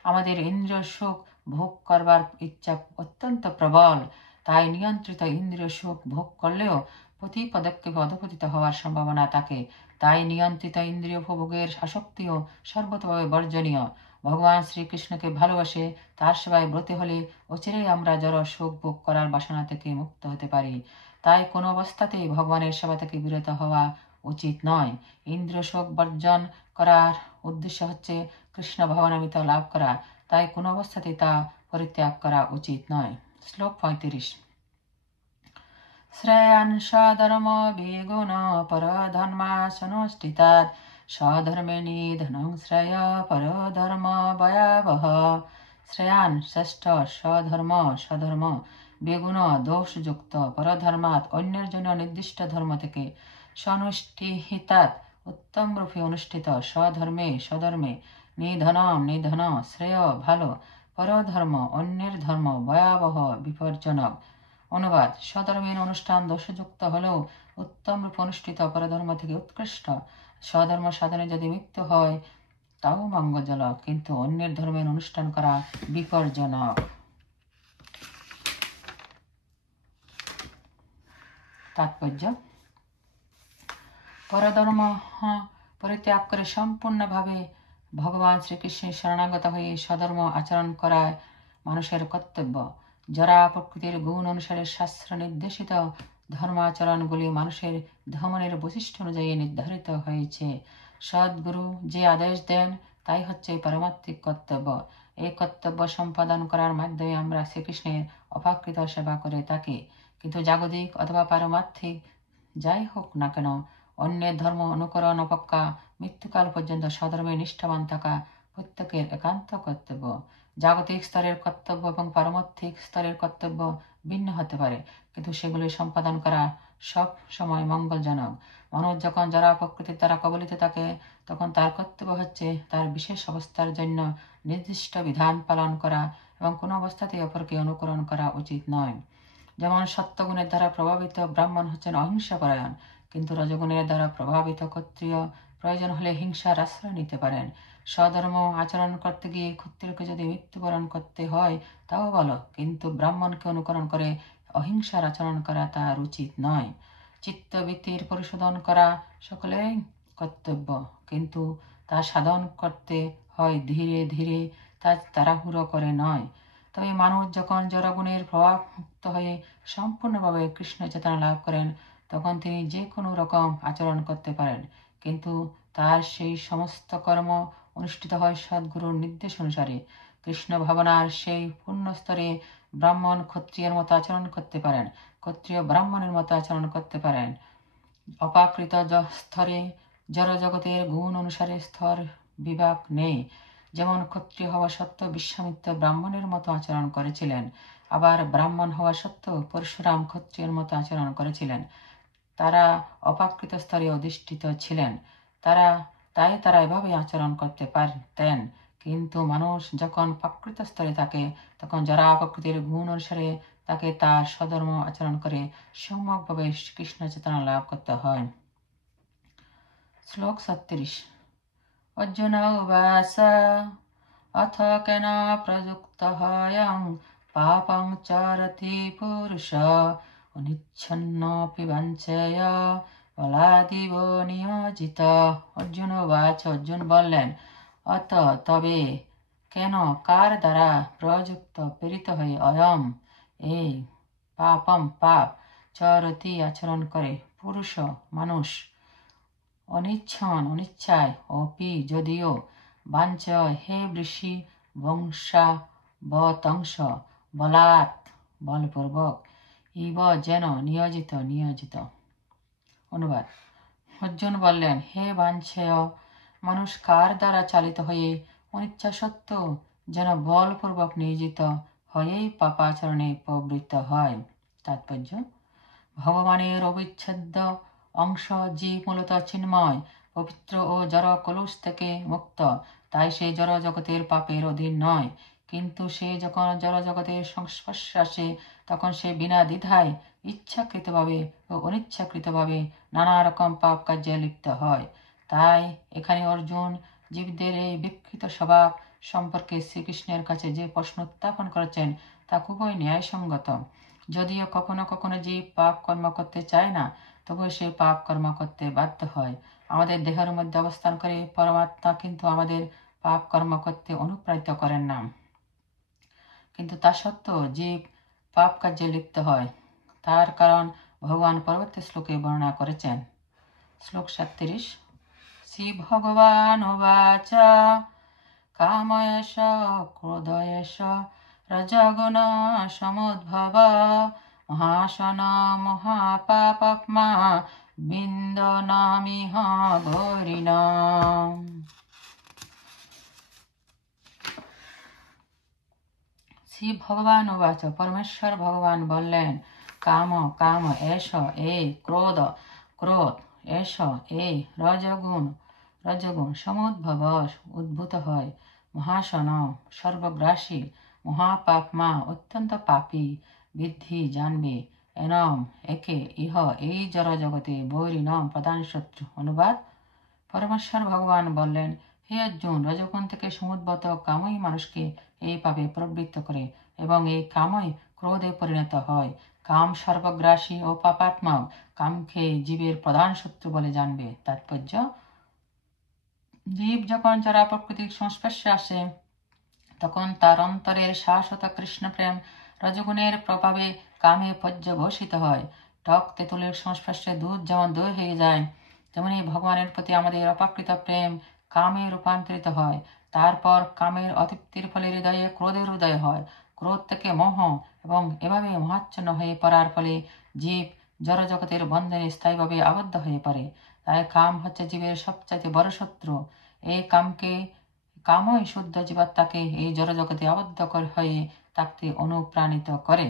আমাদের ইন্দ্রিয় সুখ ভোগ করবার ইচ্ছা অত্যন্ত প্রবল। তাই নিয়ন্ত্রিত ইন্দ্রিয় সুখ ভোগ করলেও প্রতি পদক্ষেপে অধপতিত হওয়ার সম্ভাবনা থাকে। তাই নিয়ন্ত্রিত ইন্দ্রিয় ভোগের আসক্তিও সর্বতভাবে বর্জনীয়। ভগবান শ্রীকৃষ্ণকে ভালোবাসে তার সেবায় ব্রতী হলে অচিরেই আমরা জড় সুখ ভোগ করার বাসনা থেকে মুক্ত হতে পারি। তাই কোনো অবস্থাতেই ভগবানের সেবা থেকে বিরত হওয়া উচিত নয়। ইন্দ্রিয় সুখ বর্জন করার উদ্দেশ্য হচ্ছে কৃষ্ণ ভাবনামৃত লাভ করা, তাই কোনো অবস্থাতেই তা পরিত্যাগ করা উচিত নয়। শ্লোক 35। শ্রেয়ান স্বধর্ম বেগুণ পরধর্মাসনুষ্ঠিতাৎ স্বধর্মে নিধনং শ্রেয় পরধর্ম ভয়াবহ। শ্রেয়ান শ্রেষ্ঠ স্বধর্ম বেগুণ দোষযুক্ত পরধর্মাৎ অন্যের জন্য নির্দিষ্ট ধর্ম থেকে সনুষ্ঠিতাৎ উত্তম রূপে অনুষ্ঠিত স্বধর্মে নিধন শ্রেয় ভালো পরধর্ম অন্যের ধর্ম ভয়াবহ বিপজ্জনক। অনুবাদ: স্বধর্মের অনুষ্ঠান দোষযুক্ত হলেও উত্তম রূপে অনুষ্ঠিত পরধর্ম থেকে উৎকৃষ্ট। স্বধর্ম সাধনে যদি মৃত্যু হয় তাও মঙ্গলজনক, কিন্তু অন্যের ধর্মের অনুষ্ঠান করা বিপজ্জনক। তাৎপর্য: পরধর্ম পরিত্যাগ করে সম্পূর্ণভাবে ভগবান শ্রীকৃষ্ণের শরণাগত হয়ে স্বধর্ম আচরণ করা মানুষের কর্তব্য। যারা প্রকৃতির গুণ অনুসারে শাস্ত্র নির্দেশিত ধর্মাচরণগুলি মানুষের ধর্মের বৈশিষ্ট্য অনুযায়ী নির্ধারিত হয়েছে। সদ্গুরু যে আদেশ দেন তাই হচ্ছে পারমার্থিক কর্তব্য। এই কর্তব্য সম্পাদন করার মাধ্যমে আমরা শ্রীকৃষ্ণের অপ্রাকৃত সেবা করে থাকি। কিন্তু জাগতিক অথবা পারমার্থিক যাই হোক না কেন, অন্যের ধর্ম অনুকরণ অপেক্ষা মৃত্যুকাল পর্যন্ত স্বধর্মে নিষ্ঠাবান থাকা প্রত্যেকের একান্ত কর্তব্য। জাগতিক স্তরের কর্তব্য এবং পারমার্থিক স্তরের কর্তব্য ভিন্ন হতে পারে, কিন্তু সেগুলি সম্পাদন করা সব সময় মঙ্গলজনক। মানুষ যখন জড় প্রকৃতির দ্বারা কবলিত থাকে তখন তার কর্তব্য হচ্ছে তার বিশেষ অবস্থার জন্য নির্দিষ্ট বিধান পালন করা এবং কোনো অবস্থাতেই অপরকে অনুকরণ করা উচিত নয়। যেমন সত্যগুণের দ্বারা প্রভাবিত ব্রাহ্মণ হচ্ছেন অহিংসাপরায়ণ, কিন্তু রজগুণের দ্বারা প্রভাবিত ক্ষত্রিয় প্রয়োজন হলে হিংসার আশ্রয় নিতে পারেন। স্বধর্ম আচরণ করতে গিয়ে ক্ষত্রিয়কে যদি মৃত্যুবরণ করতে হয় তাও ভালো, কিন্তু ব্রাহ্মণকে অনুকরণ করে অহিংসার আচরণ করা তার উচিত নয়। চিত্তবৃত্তির পরিশোধন করা সকলেরই কর্তব্য, কিন্তু তা সাধন করতে হয় ধীরে ধীরে, তা তাড়াহুড়ো করে নয়। তবে মানুষ যখন জড়গুণের প্রভাব মুক্ত হয়ে সম্পূর্ণভাবে কৃষ্ণ চেতনা লাভ করেন তখন তিনি যে কোনো রকম আচরণ করতে পারেন, কিন্তু তার সেই সমস্ত কর্ম অনুষ্ঠিত হয় সদ্গুরুর নির্দেশ অনুসারে। কৃষ্ণ ভাবনার সেই পূর্ণ স্তরে ব্রাহ্মণ ক্ষত্রিয়ের মতো আচরণ করতে পারেন, ক্ষত্রিয় ব্রাহ্মণের মতো আচরণ করতে পারেন। অপ্রাকৃত স্তরে জড়জগতের গুণ অনুসারে স্তর বিভাগ নেই। যেমন ক্ষত্রিয় হওয়া সত্ত্বেও বিশ্বামিত্র ব্রাহ্মণের মতো আচরণ করেছিলেন, আবার ব্রাহ্মণ হওয়া সত্ত্বেও পরশুরাম ক্ষত্রিয়ের মতো আচরণ করেছিলেন। তারা অপ্রাকৃত স্তরে অধিষ্ঠিত ছিলেন, তারা এভাবে আচরণ করতে পারতেন। কিন্তু মানুষ যখন প্রাকৃত স্তরে থাকে তখন যারা প্রকৃতির গুণ অনুসারে তাকে তার স্বধর্ম আচরণ করে সম্যকভাবে কৃষ্ণ চেতনা লাভ করতে হয়। শ্লোক 36। অর্জুন উবাচ অথ কেন প্রযুক্তঃ পাপং চরতি পুরুষ অনিচ্ছন্নপি বাঞ্ছয় বলাদিব নিয়োজিত। অর্জুন উবাচ, অর্জুন বললেন, অত তবে কেন, কার দ্বারা প্রযুক্ত প্রেরিত হয়ে অয়ম এই পাপম পাপ চরতি আচরণ করে পুরুষ মানুষ অনিচ্ছায় অপি যদিও বাঞ্ছয় হে ঋষি বংশাবতংশ বলাৎ বলপূর্বক ইব যেন নিয়োজিত। অনুবাদ: অর্জুন বললেন, হে বাঞ্ছেয়, মানুষ কার দ্বারা চালিত হয়ে অনিচ্ছা সত্ত্বেও যেন বলপূর্বক নিয়োজিত হয়েই পাপাচরণে প্রবৃত্ত হয়। তাৎপর্য: ভগবানের অবিচ্ছেদ্য অংশ জীব মূলত চিন্ময়, পবিত্র ও জড় কলুষ থেকে মুক্ত, তাই সে জড় জগতের পাপের অধীন নয়। কিন্তু সে যখন জড় জগতের সংস্পর্শে আসে তখন সে বিনা দ্বিধায় ইচ্ছাকৃতভাবে ও অনিচ্ছাকৃতভাবে নানা রকম পাপ কার্যে লিপ্ত হয়। তাই এখানে অর্জুন জীবদের এই বিকৃত স্বভাব সম্পর্কে শ্রীকৃষ্ণের কাছে যে প্রশ্ন উত্থাপন করেছেন তা খুবই ন্যায়সঙ্গত। যদিও কখনো কখনো জীব পাপ কর্ম করতে চায় না, তবুও সে পাপ কর্ম করতে বাধ্য হয়। আমাদের দেহের মধ্যে অবস্থান করে পরমাত্মা কিন্তু আমাদের পাপ কর্ম করতে অনুপ্রাণিত করেন না, কিন্তু তা সত্ত্বেও জীব পাপ কার্যে লিপ্ত হয়। তার কারণ ভগবান পরবর্তী শ্লোকে বর্ণনা করেছেন। শ্লোক 37। শ্রী ভগবান উবাচ কাময়েশ ক্রোধয়েশ রজগুণ সমুদ্ভব মহাশন মহাপাপমা বিন্দনামিহ গৌরিণাম। শ্রী ভগবান উবাচ, পরমেশ্বর ভগবান বললেন, কাম কাম এষ এই ক্রোধ ক্রোধ এষ এই রজগুণ রজগুণ সমুদ্ভব উদ্ভূত হয়, মহাশন সর্বগ্রাসী, মহাপাপমা অত্যন্ত পাপী, বৃদ্ধি জানবে, এনম একে ইহ এই জড় জগতে বৈরিণম প্রধান শত্রু। অনুবাদ: পরমেশ্বর ভগবান বললেন, হে অর্জুন, রজগুণ থেকে সমুদ্ভূত কামই মানুষকে এই পাপে প্রবৃত্ত করে এবং এই কামই ক্রোধে পরিণত হয়। কাম সর্বগ্রাসী ও পাপাত্মক, কামকে জীবের প্রধান শত্রু বলে জানবে। তাৎপর্য: জীব যখন জড়া প্রকৃতির সংস্পর্শে আসে তখন তার অন্তরের শাশ্বত কৃষ্ণপ্রেম রজগুণের প্রভাবে কামে পর্যবসিত হয়। টক তেঁতুলের সংস্পর্শে দুধ যেমন দই হয়ে যায়, তেমনি ভগবানের প্রতি আমাদের অপ্রাকৃত প্রেম কামে রূপান্তরিত হয়। তারপর কামের অতৃপ্তির ফলে হৃদয়ে ক্রোধের উদয় হয়, ক্রোধ থেকে মোহ, এবং এভাবে মোহাচ্ছন্ন হয়ে পড়ার ফলে জীব জড়জগতের বন্ধনে স্থায়ীভাবে আবদ্ধ হয়ে পড়ে। তাই কাম হচ্ছে জীবের সবচাইতে বড় শত্রু। এই কামই শুদ্ধ জীবাত্মাকে এই জড়জগতে আবদ্ধ হয়ে থাকতে অনুপ্রাণিত করে।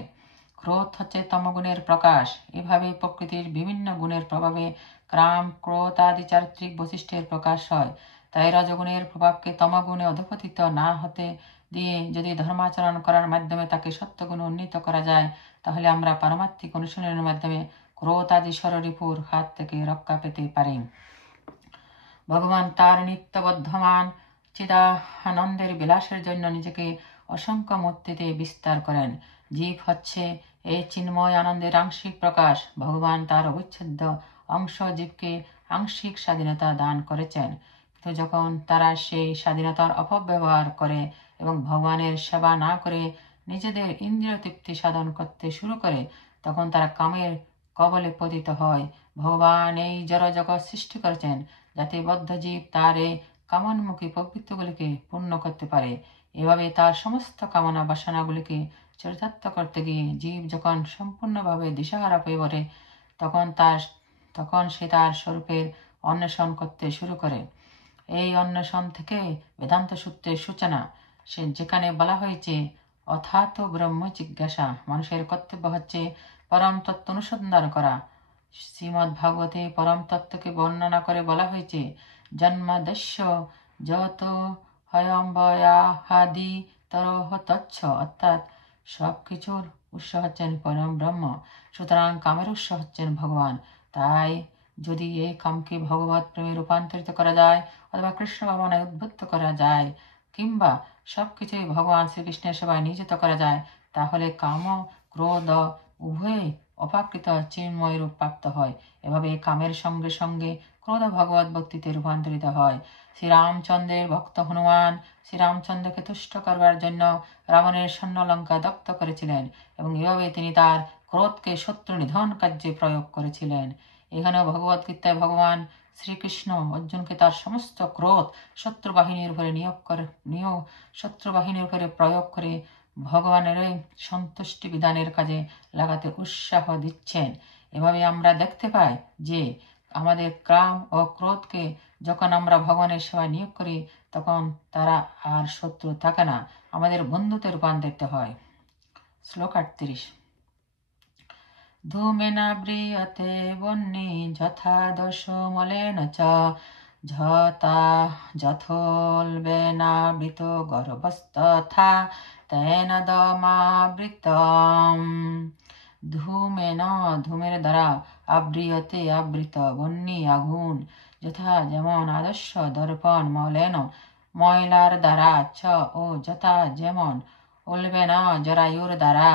ক্রোধ হচ্ছে তমগুণের প্রকাশ। এভাবে প্রকৃতির বিভিন্ন গুণের প্রভাবে কাম, ক্রোধ আদি চারিত্রিক বৈশিষ্ট্যের প্রকাশ হয়। তাই রজগুণের প্রভাবকে তমগুণে অধঃপতিত না হতে দিয়ে যদি ধর্মাচরণ করার মাধ্যমে তাকে সত্যগুণে উন্নীত করা যায়, তাহলে আমরা পারমাত্মিক অনুশীলনের মাধ্যমে ক্রোধ আদি ষড়রিপুর হাত থেকে রক্ষা পেতে পারি। ভগবান তার নিত্যবর্ধমান চিদানন্দের বিলাসের জন্য নিজেকে অসংখ্য মূর্তিতে বিস্তার করেন। জীব হচ্ছে এই চিন্ময় আনন্দের আংশিক প্রকাশ। ভগবান তার অবিচ্ছেদ্য অংশ জীবকে আংশিক স্বাধীনতা দান করেছেন, কিন্তু যখন তারা সেই স্বাধীনতার অপব্যবহার করে এবং ভগবানের সেবা না করে নিজেদের ইন্দ্রিয় তৃপ্তি সাধন করতে শুরু করে, তখন তারা কামের কবলে পতিত হয়। ভগবান এই জড়জগৎ সৃষ্টি করেছেন যাতে বদ্ধ জীব তার এই কামনমুখী প্রবৃত্তিগুলিকে পূর্ণ করতে পারে। এভাবে তার সমস্ত কামনা বাসনাগুলিকে চরিতার্থ করতে গিয়ে জীব যখন সম্পূর্ণভাবে দিশাহারা হয়ে পড়ে, তখন সে তার স্বরূপের অন্বেষণ করতে শুরু করে। এই অন্বেষণ থেকে বেদান্ত সূত্রের সূচনা, যেখানে বলা হয়েছে অথাত ব্রহ্ম জিজ্ঞাসা। মানুষের কর্তব্য হচ্ছে পরম তত্ত্ব অনুসন্ধান করা। শ্রীমদ্ ভাগবতে পরম তত্ত্বকে বর্ণনা করে বলা হয়েছে, জন্মাদস্য যত হয়ম্বয়াহাদি তরহ তচ্ছ, অর্থাৎ সবকিছুর উৎস হচ্ছেন পরম ব্রহ্ম। সুতরাং কামের উৎস হচ্ছেন ভগবান। তাই যদি এই কামকে ভগবত প্রেমে রূপান্তরিত করা যায় অথবা কৃষ্ণ ভাবনায় উদ্বুদ্ধ করা যায়, কিংবা সবকিছুই ভগবান শ্রীকৃষ্ণের সেবায় নিয়োজিত করা যায়, তাহলে কাম ক্রোধ উভয়ই অপাকৃত চিন্ময় রূপ প্রাপ্ত হয়। এভাবে কামের সঙ্গে সঙ্গে ক্রোধ ভগবত ভক্তিতে রূপান্তরিত হয়। শ্রীরামচন্দ্রের ভক্ত হনুমান শ্রীরামচন্দ্রকে তুষ্ট করবার জন্য রাবণের স্বর্ণলঙ্কা দগ্ধ করেছিলেন এবং এভাবে তিনি তার ক্রোধকে শত্রু নিধন কার্যে প্রয়োগ করেছিলেন। এখানেও ভগবদ্গীতায় ভগবান শ্রীকৃষ্ণ অর্জুনকে তার সমস্ত ক্রোধ শত্রুবাহিনীর উপরে প্রয়োগ করে ভগবানের সন্তুষ্টি বিধানের কাজে লাগাতে উৎসাহ দিচ্ছেন। এভাবে আমরা দেখতে পাই যে আমাদের কাম ও ক্রোধকে যখন আমরা ভগবানের সেবায় নিয়োগ করি তখন তারা আর শত্রু থাকে না, আমাদের বন্ধুতে রূপান্তরিত হয়। শ্লোক 38। ধূমেনাব্রিয়তে বন্যি যথা দশো মলেন চ ঝতা যথোল্বেনাবৃত গর্ভস্তথা তেন দমাবৃতম। ধূমেন, ধূমের দ্বারা, আব্রিয়তে আবৃত, বন্যি আগুন, যথা যেমন, আদর্শ দর্পণ মলেন ময়লার দ্বারা, চ ও যথা যেমন, উল্বেন জরায়ুর দ্বারা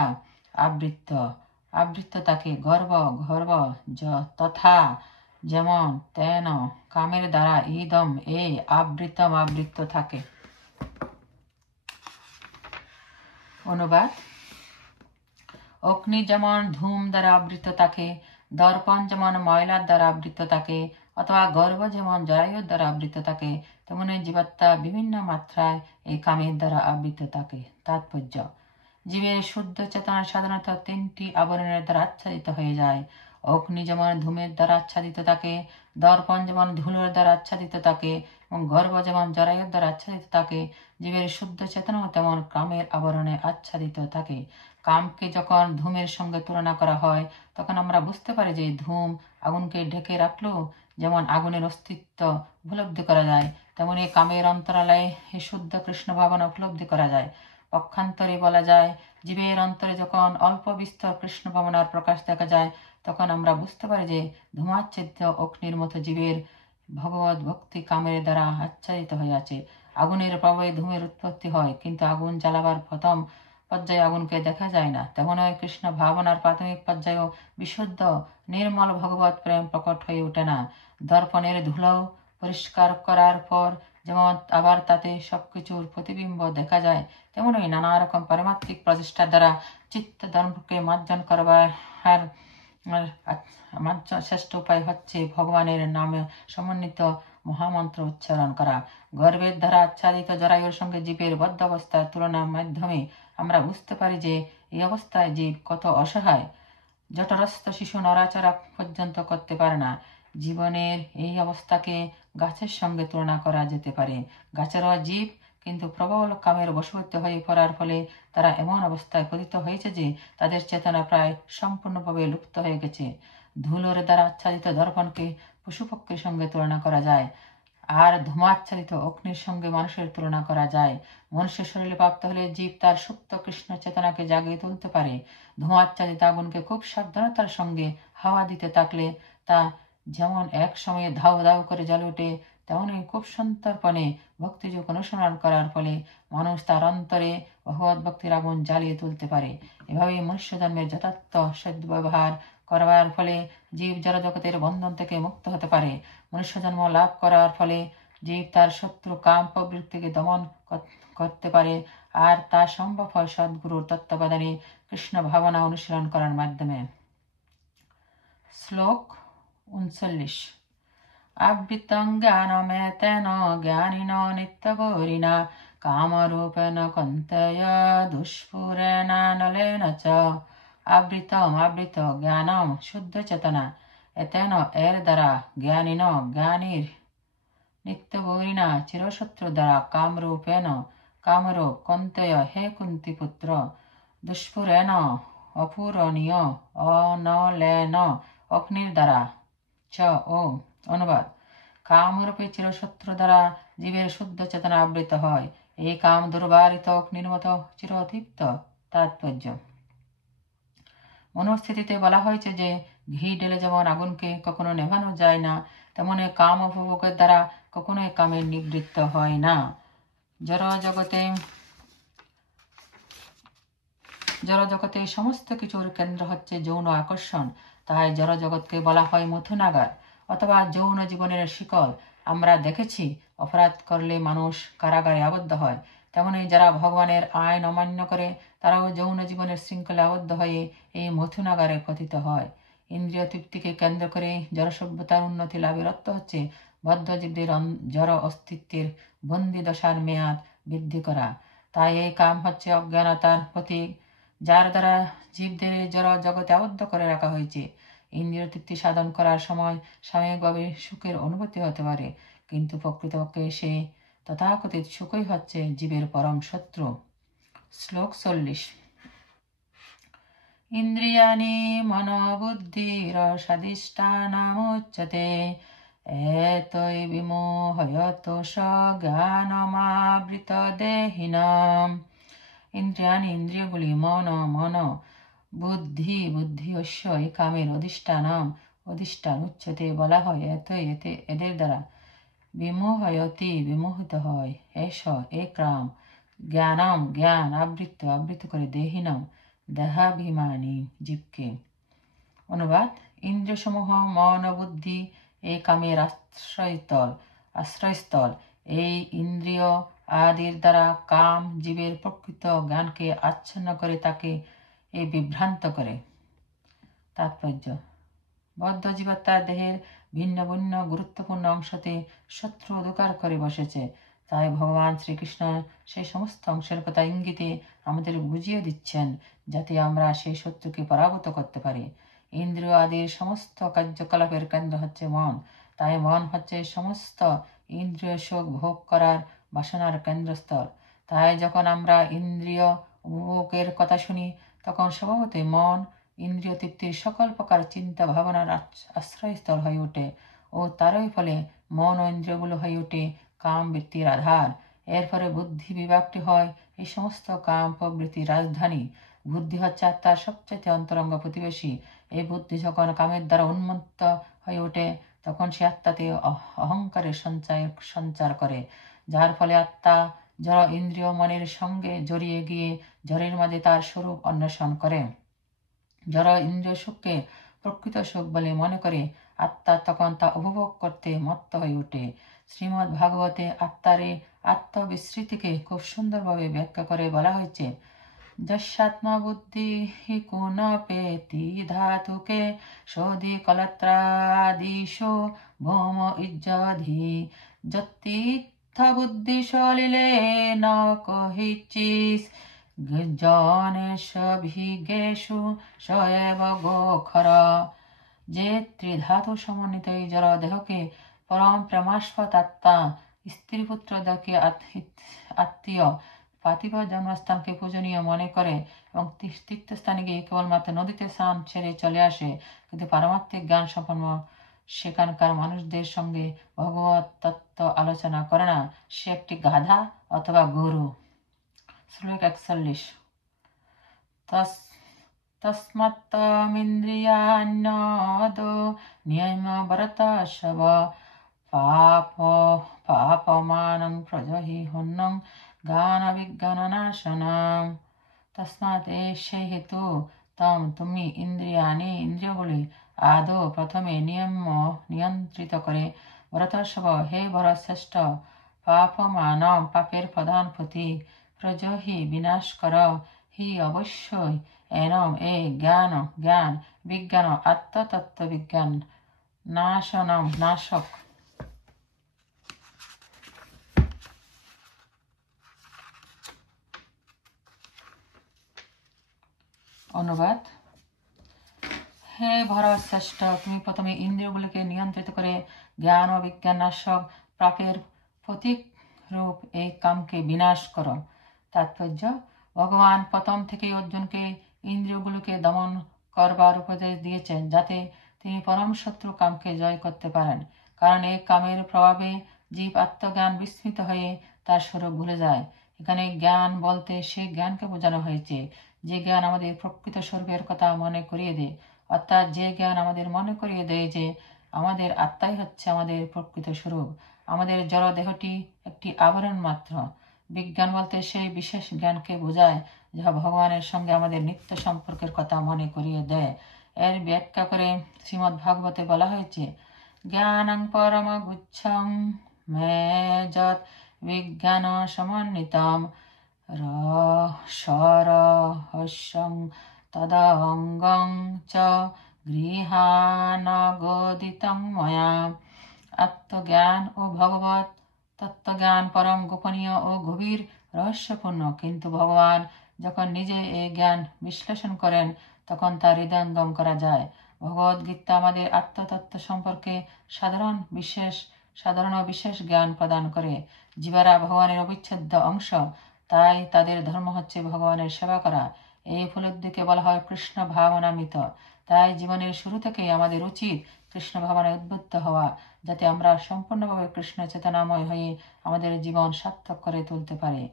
আবৃত, আবৃত তাকে, গর্ভ গর্ভ তথা যেমন, তেন কামের দ্বারা, ইদম এই, আবৃতম আবৃত থাকে। অনুবাদ। অগ্নি যেমন ধূম দ্বারা আবৃত থাকে, দর্পণ যেমন ময়লার দ্বারা আবৃত থাকে, অথবা গর্ভ যেমন জরায়ুর দ্বারা আবৃত থাকে, তেমনি জীবাত্মা বিভিন্ন মাত্রায় এই কামের দ্বারা আবৃত থাকে। তাৎপর্য: জীবের শুদ্ধ চেতনা সাধারণত তিনটি আবরণের দ্বারা আচ্ছাদিত হয়ে যায়। অগ্নি যেমন ধূমের দ্বারা আচ্ছাদিত থাকে, দর্পণ যেমন ধুলোর দ্বারা আচ্ছাদিত থাকে এবং গর্ভ যেমন জরায়ুর দ্বারা আচ্ছাদিত থাকে, জীবের শুদ্ধ চেতনাও তেমন কামের আবরণে আচ্ছাদিত থাকে। কামকে যখন ধূমের সঙ্গে তুলনা করা হয় তখন আমরা বুঝতে পারি যে ধূম আগুনকে ঢেকে রাখলেও যেমন আগুনের অস্তিত্ব উপলব্ধি করা যায়, তেমনি কামের অন্তরালয়ে এই শুদ্ধ কৃষ্ণ ভাবনা উপলব্ধি করা যায়। পক্ষান্তরে বলা যায়, জীবের অন্তরে যখন অল্প বিস্তর কৃষ্ণ ভাবনার প্রকাশ দেখা যায় তখন আমরা বুঝতে পারি যে ধূমাচ্ছেদ্য অগ্নির মতো জীবের ভগবত ভক্তি কামের দ্বারা আচ্ছাদিত হয়ে আছে। আগুনের প্রভাবে ধূমের উৎপত্তি হয়, কিন্তু আগুন জ্বালাবার প্রথম পর্যায়ে আগুনকে দেখা যায় না। তেমনই কৃষ্ণ ভাবনার প্রাথমিক পর্যায়েও বিশুদ্ধ নির্মল ভগবত প্রেম প্রকট হয়ে ওঠে না। দর্পণের ধুলো পরিষ্কার করার পর যেমন আবার তাতে সবকিছুর প্রতিবিম্ব দেখা যায়, তেমনই নানা রকম পারমাত্মিক প্রচেষ্টার দ্বারা চিত্ত ধর্মকে মার্জন করবার শ্রেষ্ঠ উপায় হচ্ছে ভগবানের নামে সমন্বিত মহামন্ত্র উচ্চারণ করা। গর্ভের দ্বারা আচ্ছাদিত জরায়ুর সঙ্গে জীবের বদ্ধ অবস্থার তুলনার মাধ্যমে আমরা বুঝতে পারি যে এই অবস্থায় জীব কত অসহায়। জঠরস্থ শিশু নড়াচড়া পর্যন্ত করতে পারে না। জীবনের এই অবস্থাকে গাছের সঙ্গে তুলনা করা যেতে পারে। গাছেরও জীব, কিন্তু প্রবল কামের বশবর্তী হয়ে পড়ার ফলে তারা এমন অবস্থায় পতিত হয়েছে যে তাদের চেতনা প্রায় সম্পূর্ণভাবে লুপ্ত হয়ে গেছে। ধুলোর দ্বারা আচ্ছাদিত দর্পণকে পশুপক্ষীর সঙ্গে তুলনা করা যায়, আর ধূমাচ্ছাদিত অগ্নির সঙ্গে মানুষের তুলনা করা যায়। মনুষ্যের শরীরে প্রাপ্ত হলে জীব তার সুপ্ত কৃষ্ণ চেতনাকে জাগিয়ে তুলতে পারে। ধূমাচ্ছাদিত আগুনকে খুব সাবধানতার সঙ্গে হাওয়া দিতে থাকলে তা যেমন এক সময়ে ধাউ ধাউ করে জ্বলে ওঠে, তেমনি খুব সন্তর্পণে ভক্তিযোগ অনুসরণ করার ফলে মানুষ তার অন্তরে ভগবত ভক্তির আগুন জ্বালিয়ে তুলতে পারে। এভাবে মনুষ্য জন্মের যথার্থ সদ্ব্যবহার করবার ফলে জীব জড়জগতের বন্ধন থেকে মুক্ত হতে পারে। মনুষ্য জন্ম লাভ করার ফলে জীব তার শত্রু কাম প্রবৃত্তিকে দমন করতে পারে, আর তা সম্ভব হয় সদ্গুরুর তত্ত্বাবধানে কৃষ্ণ ভাবনা অনুশীলন করার মাধ্যমে। শ্লোক 39। আবৃতং জ্ঞানমেতেন জ্ঞানিন নিত্যগৌরিণা কামরূপেণ কন্তয় দুষ্পুরেণানলেন চ। আবৃতম আবৃত, জ্ঞানম শুদ্ধ চেতনা, এতেন এর দ্বারা, জ্ঞানিন জ্ঞানীর, নিত্যগৌরিণা চিরশত্রু দ্বারা, কামরূপেণ কামরূপ, কন্তয় হে কুন্তি পুত্র, দুষ্পুরেণ অপূরণীয়, অনলেন অগ্নির দ্বারা, চ ও। অনুবাদ। কামরূপে চিরশত্রু দ্বারা জীবের শুদ্ধ চেতনা আবৃত হয়। এই কাম দুর্বারিত অগ্নির মতো চিরতৃপ্ত। তাৎপর্য: মনোস্থিতিতে বলা হয়েছে যে ঘি ঢেলে যেমন আগুনকে কখনো নেভানো যায় না, তেমনি কাম উপভোগের দ্বারা কখনোই কামের নিবৃত্ত হয় না। জড়জগতে সমস্ত কিছুর কেন্দ্র হচ্ছে যৌন আকর্ষণ, তাই জড়জগৎকে বলা হয় মথুনাগার অথবা যৌন জীবনের শিকল। আমরা দেখেছি অপরাধ করলে মানুষ কারাগারে আবদ্ধ হয়, তেমনি যারা ভগবানের আইন অমান্য করে তারাও যৌন জীবনের শৃঙ্খলে আবদ্ধ হয়ে এই মথুনাগারে পতিত হয়। ইন্দ্রিয় তৃপ্তিকে কেন্দ্র করে জড় সভ্যতার উন্নতি লাভের অর্থ হচ্ছে বদ্ধজীবদের জড় অস্তিত্বের বন্দি দশার মেয়াদ বৃদ্ধি করা। তাই এই কাম হচ্ছে অজ্ঞানতার প্রতীক, যার দ্বারা জীবদের জড় জগতে আবদ্ধ করে রাখা হয়েছে। ইন্দ্রিয় তৃপ্তি সাধন করার সময় সাময়িকভাবে সুখের অনুভূতি হতে পারে, কিন্তু প্রকৃতপক্ষে সে তথাকথিত সুখই হচ্ছে জীবের পরম শত্রু। শ্লোক 40। ইন্দ্রিয়াণি মনোবুদ্ধিরসাধিষ্ঠানামুচ্যতে এতৈ বিমোহয়তোষ জ্ঞানমাবৃতদেহিনাম। ইন্দ্রিয়াণি ইন্দ্রিয়গুলি, মন বুদ্ধি বুদ্ধিয়স্য এই কামের অধিষ্ঠান উচ্চতে বলা হয়, এদের দ্বারা বিমোহয়তি বিমোহিত হয়, এষ এ কাম জ্ঞান আবৃত করে দেহিনাম দেহাভিমানী জীবকে। অনুবাদ: ইন্দ্রিয়সমূহ মন ও বুদ্ধি এই কামের আশ্রয়স্থল। এই ইন্দ্রিয় আদির দ্বারা কাম জীবের প্রকৃত জ্ঞানকে আচ্ছন্ন করে তাকে এই বিভ্রান্ত করে। তাৎপর্য: বদ্ধ জীবাত্মা দেহের ভিন্ন ভিন্ন গুরুত্বপূর্ণ অংশতে শত্রু অধিকার করে বসেছে। তাই ভগবান শ্রীকৃষ্ণ সেই সমস্ত অংশের কথা ইঙ্গিতে আমাদের বুঝিয়ে দিচ্ছেন, যাতে আমরা সেই শত্রুকে পরাভূত করতে পারি। ইন্দ্রিয় আদির সমস্ত কার্যকলাপের কেন্দ্র হচ্ছে মন। তাই মন হচ্ছে সমস্ত ইন্দ্রিয় সুখ ভোগ করার বাসনার কেন্দ্রস্থল। তাই যখন আমরা ইন্দ্রিয় উপভোগের কথা শুনি, তখন স্বভাবতই মন ইন্দ্রিয় তৃপ্তির সকল প্রকার চিন্তা ভাবনার আশ্রয়স্থল হয়ে ওঠে ও তারই ফলে মন ও ইন্দ্রিয়গুলো হয়ে ওঠে কাম বৃত্তির আধার। এরপরে বুদ্ধি বিভাগটি হয় এই সমস্ত কাম প্রবৃত্তির রাজধানী। বুদ্ধি হচ্ছে আত্মার সবচেয়ে অন্তরঙ্গ প্রতিবেশী। এই বুদ্ধি যখন কামের দ্বারা উন্মত্ত হয়ে ওঠে, তখন সে আত্মাতে অহংকারের সঞ্চার করে, যার ফলে আত্মা জড় ইন্দ্রিয় মনের সঙ্গে জড়িয়ে গিয়ে জড়ের মাঝে তার স্বরূপ অন্বেষণ করে। জড় ইন্দ্রিয় সুখকে প্রকৃত সুখ বলে মনে করে আত্মা তখন তা উপভোগ করতে মত্ত হয়ে ওঠে। শ্রীমদ্ ভাগবতে আত্মার এই আত্মবিস্মৃতিকে খুব সুন্দরভাবে ব্যাখ্যা করে বলা হয়েছে, যস্যাত্মা বুদ্ধি কুণপেতি ধাতুকে শোধি কলত্রাদিশো ভৌম ইজ্জধি যত্তীর্থ বুদ্ধি সলিলে ন কহিচিস জনেশভিগেষু সয়েব গোখর। যে ত্রিধাতু সমন্বিত এই জড় দেহকে পরম প্রেমাস্পদ আত্মা স্ত্রী পুত্র দেহকে আত্মীয় পার্থিব জন্মস্থানকে পূজনীয় মনে করে এবং তীর্থস্থানে গিয়ে কেবলমাত্র নদীতে স্নান ছেড়ে চলে আসে, কিন্তু পারমার্থিক জ্ঞান সম্পন্ন সেখানকার মানুষদের সঙ্গে ভগবত তত্ত্ব আলোচনা করে না, সে একটি গাধা অথবা গরু। শ্লোক 41। তস্মাত্তমিন্দ্রিয়াণ্যদো নিয়ম ভরতর্ষভ পাপমানং প্রজহি হন্যং জ্ঞান বিজ্ঞাননাশনম। তস্মাৎ সেই হেতু তুমি ইন্দ্রিয়াণি ইন্দ্রিয়গুলি আদৌ প্রথমে নিয়ন্ত্রিত করে ভরতর্ষভ হে ভরতশ্রেষ্ঠ পাপমানম পাপের প্রধান প্রতীক প্রজহি বিনাশ কর হি অবশ্যই এনম এ জ্ঞান বিজ্ঞান আত্মতত্ত্ব বিজ্ঞান নাশক। অনুবাদ: হে ভরত শ্রেষ্ঠ, তুমি প্রথমে ইন্দ্রিয়গুলিকে নিয়ন্ত্রিত করে জ্ঞান ও বিজ্ঞান নাশক পাপের প্রতীক রূপ এই কামকে বিনাশ করো। তাৎপর্য: ভগবান প্রথম থেকেই অর্জুনকে ইন্দ্রিয়গুলোকে দমন করবার উপদেশ দিয়েছেন, যাতে তিনি পরম শত্রু কামকে জয় করতে পারেন। কারণ এই কামের প্রভাবে জীব আত্মজ্ঞান বিস্মৃত হয়ে তার স্বরূপ ভুলে যায়। এখানে জ্ঞান বলতে সেই জ্ঞানকে বোঝানো হয়েছে যে জ্ঞান আমাদের প্রকৃত স্বরূপের কথা মনে করিয়ে দেয়, অর্থাৎ যে জ্ঞান আমাদের মনে করিয়ে দেয় যে আমাদের আত্মাই হচ্ছে আমাদের প্রকৃত স্বরূপ, আমাদের জড় দেহটি একটি আবরণ মাত্র। বিজ্ঞান বলতে সেই বিশেষ জ্ঞানকে বোঝায় যা ভগবানের সঙ্গে আমাদের নিত্য সম্পর্কের কথা মনে করিয়ে দেয়। এর ব্যাখ্যা করে শ্রীমদ্ ভাগবতে বলা হয়েছে, জ্ঞানং পরম গুচ্ছং মে যৎ বিজ্ঞান সমন্বিতম রহস্যং তদঙ্গং চ গৃহানগোদিতং ময়া। আত্মজ্ঞান ও ভগবত তত্ত্বজ্ঞান পরম গোপনীয় ও গভীর রহস্যপূর্ণ, কিন্তু ভগবান যখন নিজে এই জ্ঞান বিশ্লেষণ করেন তখন তা হৃদয়ঙ্গম করা যায়। ভগবদ্গীতা আমাদের আত্মতত্ত্ব সম্পর্কে সাধারণ ও বিশেষ জ্ঞান প্রদান করে। জীবেরা ভগবানের অবিচ্ছেদ্য অংশ, তাই তাদের ধর্ম হচ্ছে ভগবানের সেবা করা। এই উপলব্ধিকে বলা হয় কৃষ্ণ ভাবনামৃত। তাই জীবনের শুরু থেকেই আমাদের উচিত কৃষ্ণ ভাবনায় উদ্বুদ্ধ হওয়া, যাতে আমরা সম্পূর্ণভাবে কৃষ্ণ চেতনাময় হয়ে আমাদের জীবন সার্থক করে তুলতে পারি।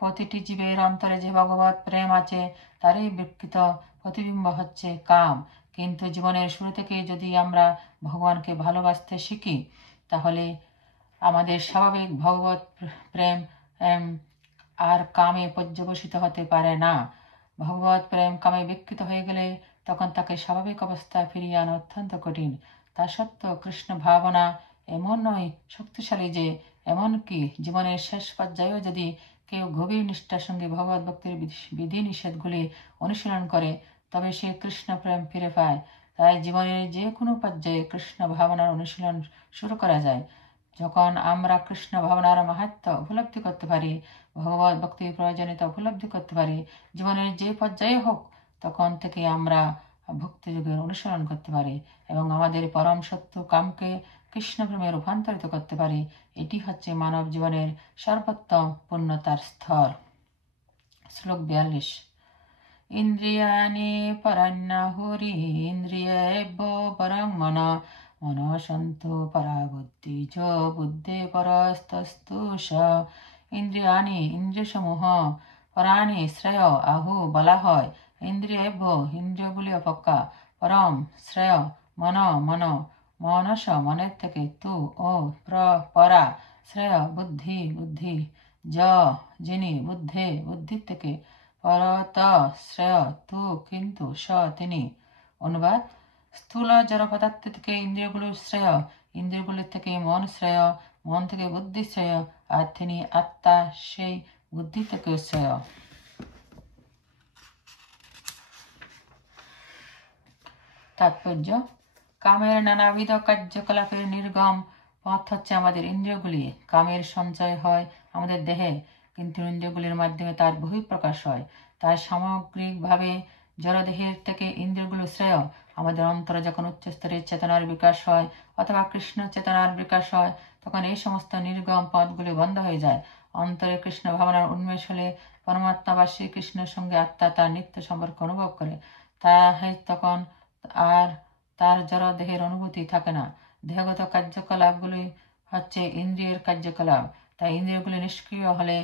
প্রতিটি জীবের অন্তরে যে ভগবত প্রেম আছে, তারই বিকৃত প্রতিবিম্ব হচ্ছে কাম। কিন্তু জীবনের শুরু থেকেই যদি আমরা ভগবানকে ভালোবাসতে শিখি, তাহলে আমাদের স্বাভাবিক ভগবত প্রেম আর কামে পর্যবসিত হতে পারে না। ভগবত প্রেম কামে বিকৃত হয়ে গেলে তখন তাকে স্বাভাবিক অবস্থায় ফিরিয়ে আনা অত্যন্ত কঠিন। তা সত্ত্বেও কৃষ্ণ ভাবনা এমনই শক্তিশালী যে এমনকি জীবনের শেষ পর্যায়েও যদি কেউ গভীর নিষ্ঠার সঙ্গে ভগবত ভক্তির বিধিনিষেধগুলি অনুশীলন করে, তবে সে কৃষ্ণ প্রেম ফিরে পায়। তাই জীবনের যে কোনো পর্যায়ে কৃষ্ণ ভাবনার অনুশীলন শুরু করা যায়। যখন আমরা কৃষ্ণ ভাবনার মাহাত্ম্য উপলব্ধি করতে পারি, ভগবত ভক্তির প্রয়োজনীয়তা উপলব্ধি করতে পারি, জীবনের যে পর্যায়ে হোক, তখন থেকে আমরা ভক্তিযোগের অনুসরণ করতে পারি এবং আমাদের পরম সত্য কামকে কৃষ্ণপ্রেমে রূপান্তরিত করতে পারি। এটি হচ্ছে মানব জীবনের সর্বোত্তম পূর্ণতার স্তর। শ্লোক 42। ইন্দ্রিয়াণি পরান্নাহুরি ইন্দ্রিয়েভ্যো পরং মন, মনঃসন্তু পরা বুদ্ধি চ বুদ্ধে পরস্তস্তু স। ইন্দ্রিয়াণি ইন্দ্রিয়সমূহ, পরাণি শ্রেয় আহু বলা হয়। ইন্দ্রিয়েভ্য ইন্দ্রিয়গুলি অপেক্ষা, পরম শ্রেয় মন মন, মনস মনের থেকে, তু ও পরা শ্রেয় বুদ্ধি বুদ্ধি, য যিনি, বুদ্ধে বুদ্ধির থেকে, পরত শ্রেয় তু কিন্তু, স তিনি। অনুবাদ: স্থূল জড় পদার্থ থেকে ইন্দ্রিয়গুলোর শ্রেয়, ইন্দ্রিয়গুলির থেকে মন শ্রেয়, মন থেকে বুদ্ধি শ্রেয়, আর তিনি আত্মা সেই বুদ্ধি থেকে শ্রেয়। তাৎপর্য: কামের নানাবিধ কার্যকলাপের নির্গম পথ হচ্ছে আমাদের ইন্দ্রিয়গুলি। কামের সঞ্চয় হয় আমাদের দেহে, কিন্তু ইন্দ্রিয়গুলির মাধ্যমে তার বহিঃপ্রকাশ হয়। তাই সামগ্রিকভাবে জড়দেহের থেকে ইন্দ্রিয়গুলো শ্রেয়। আমাদের অন্তরে যখন উচ্চস্তরের চেতনার বিকাশ হয় অথবা কৃষ্ণ চেতনার বিকাশ হয়, তখন এই সমস্ত নির্গম পথগুলি বন্ধ হয়ে যায়। অন্তরে কৃষ্ণ ভাবনার উন্মেষ হলে পরমাত্মা বা শ্রীকৃষ্ণের সঙ্গে আত্মা তার নিত্য সম্পর্ক অনুভব করে। তখন আর তার জড় দেহের অনুভূতি থাকে না। দেহগত কার্যকলাপগুলি হচ্ছে ইন্দ্রিয়ের কার্যকলাপ। তাই ইন্দ্রিয়গুলি নিষ্ক্রিয় হলে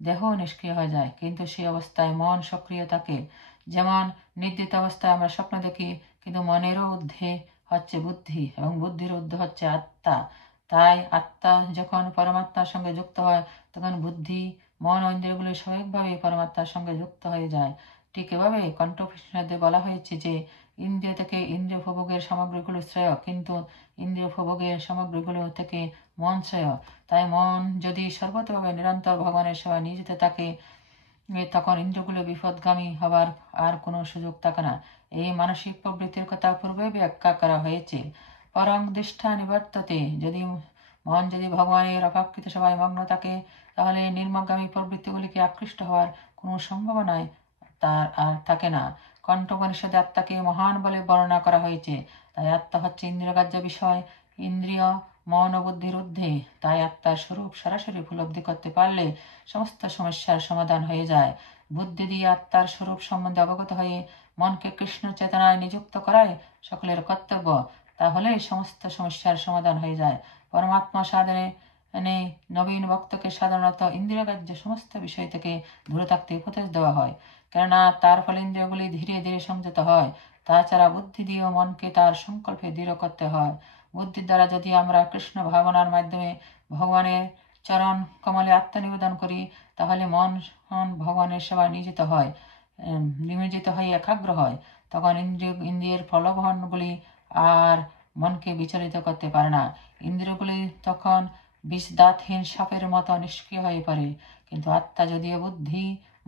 দেহ নিষ্ক্রিয় হয়ে যায়, কিন্তু সেই অবস্থায় মন সক্রিয় থাকে। যেমন নিদ্রিত অবস্থায় আমরা স্বপ্ন দেখি, কিন্তু মনেরও ঊর্ধ্বে হচ্ছে বুদ্ধি এবং বুদ্ধির ঊর্ধ্বে হচ্ছে আত্মা। তাই আত্মা যখন পরমাত্মার সঙ্গে যুক্ত হয়, তখন বুদ্ধি, মন ও ইন্দ্রিয়গুলি স্বাভাবিকভাবে পরমাত্মার সঙ্গে যুক্ত হয়ে যায়। ঠিক এভাবে কণ্ঠোপনিষদে বলা হয়েছে যে ইন্দ্রিয় থেকে ইন্দ্রিয় উপভোগের সামগ্রীগুলো শ্রেয়, কিন্তু ইন্দ্রিয় উপভোগের সামগ্রীগুলো থেকে মন শ্রেয়। তাই মন যদি সর্বতভাবে নিরন্তর ভগবানের সেবায় নিয়োজিত থাকে, তখন ইন্দ্রিয়গুলো বিপদগামী হবার আর কোনো সুযোগ থাকে না। এই মানসিক প্রবৃত্তির কথা পূর্বে ব্যাখ্যা করা হয়েছে। পরং দৃষ্টা নিবর্ততে, মন যদি ভগবানের অপ্রাকৃত সেবায় মগ্ন থাকে, তাহলে নির্মগামী প্রবৃত্তিগুলিকে আকৃষ্ট হওয়ার কোনো সম্ভাবনায় তার আর থাকে না। কণ্ঠোপনিষদে আত্মাকে মহান বলে বর্ণনা করা হয়েছে। তাই আত্মা হচ্ছে ইন্দ্রিয়গ্রাহ্য বিষয়, ইন্দ্রিয় মন ও বুদ্ধির ঊর্ধ্বে। তাই আত্মার স্বরূপ সরাসরি উপলব্ধি করতে পারলে সমস্ত সমস্যার সমাধান হয়ে যায়। বুদ্ধি দিয়ে আত্মার স্বরূপ সম্বন্ধে অবগত হয়ে মনকে কৃষ্ণ চেতনায় নিযুক্ত করাই সকলের কর্তব্য। তাহলে সমস্ত সমস্যার সমাধান হয়ে যায়। পরমাত্মা সাধনে নবীন ভক্তকে সাধারণত ইন্দ্রিয়গ্রাহ্য সমস্ত বিষয় থেকে দূরে থাকতে উপদেশ দেওয়া হয়, কেননা তার ফলে ইন্দ্রিয়গুলি ধীরে ধীরে সংযত হয়। তাছাড়া বুদ্ধি দিয়েও মনকে তার সংকল্পে দৃঢ় করতে হয়। বুদ্ধির দ্বারা যদি আমরা কৃষ্ণ ভাবনার মাধ্যমে ভগবানের চরণ কমলে আত্মনিবেদন করি, তাহলে মন ভগবানের সেবায় নিয়োজিত হয়ে একাগ্র হয়। তখন ইন্দ্রিয়ের প্রলোভনগুলি আর মনকে বিচলিত করতে পারে না। ইন্দ্রিয়গুলি তখন বিষদাঁতহীন সাপের মতো নিষ্ক্রিয় হয়ে পড়ে। কিন্তু আত্মা যদিও বুদ্ধি,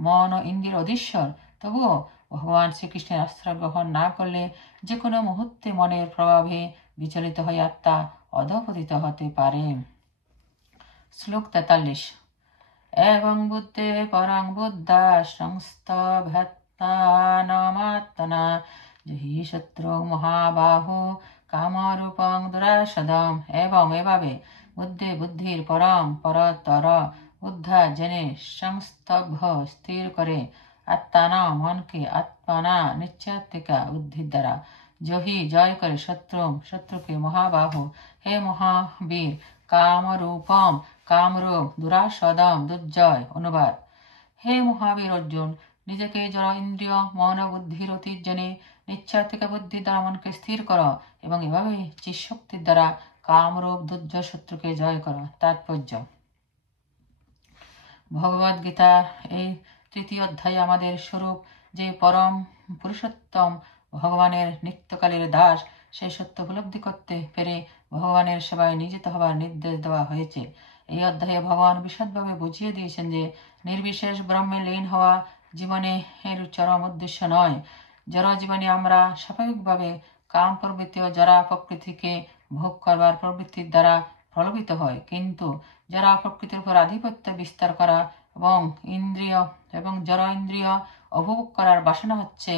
মন ও ইন্দ্রিয়ের অধীশ্বর, তবুও ভগবান শ্রীকৃষ্ণের আশ্রয় গ্রহণ না করলে যে কোনো মুহূর্তে মনের প্রভাবে বিচলিত হয়ে আত্মা অধঃপতিত হতে পারে। শ্লোক 43। এবং বুদ্ধে পরং বুদ্ধা সংস্থভ্যত্তানমাত্মনা জহি শত্রু মহাবাহু কামরূপং দুরাসদম। এবং এভাবে বুদ্ধির পরম পরতর উদ্ধা জেনে সংস্তভ্য স্থির করে আত্মানা মনকে আত্মানা নিশ্চয়িকা বুদ্ধির দ্বারা জহি জয় করে শত্রুকে মহাবাহু হে মহাবীর কামরূপম কামরূপ দুরাসদম দুর্জয়। অনুবাদ: হে মহাবীর অর্জুন, নিজেকে জড় ইন্দ্রিয় মন ও বুদ্ধির অতীত জেনে নিশ্চয়িকা বুদ্ধির দ্বারা মনকে স্থির করো এবং এভাবে চিৎশক্তির দ্বারা কামরূপ দুর্জয় শত্রুকে জয় করো। তাৎপর্য: ভগবদ গীতার এই তৃতীয় অধ্যায়ে আমাদের স্বরূপ যে পরম পুরুষোত্তম ভগবানের নিত্যকালের দাস, সেই সত্য উপলব্ধি করতে পেরে ভগবানের সেবায় নিয়োজিত হবার নির্দেশ দেওয়া হয়েছে। এই অধ্যায়ে ভগবান বিশদভাবে বুঝিয়ে দিয়েছেন যে নির্বিশেষ ব্রহ্মে লীন হওয়া জীবনে এর চরম উদ্দেশ্য নয়। জড় জীবনে আমরা স্বাভাবিকভাবে কাম প্রবৃত্তি ও জরা প্রকৃতিকে ভোগ করবার প্রবৃত্তির দ্বারা প্রলোভিত হয়, কিন্তু যারা প্রকৃতির উপর আধিপত্য বিস্তার করা এবং জড় ইন্দ্রিয় উপভোগ করার বাসনা হচ্ছে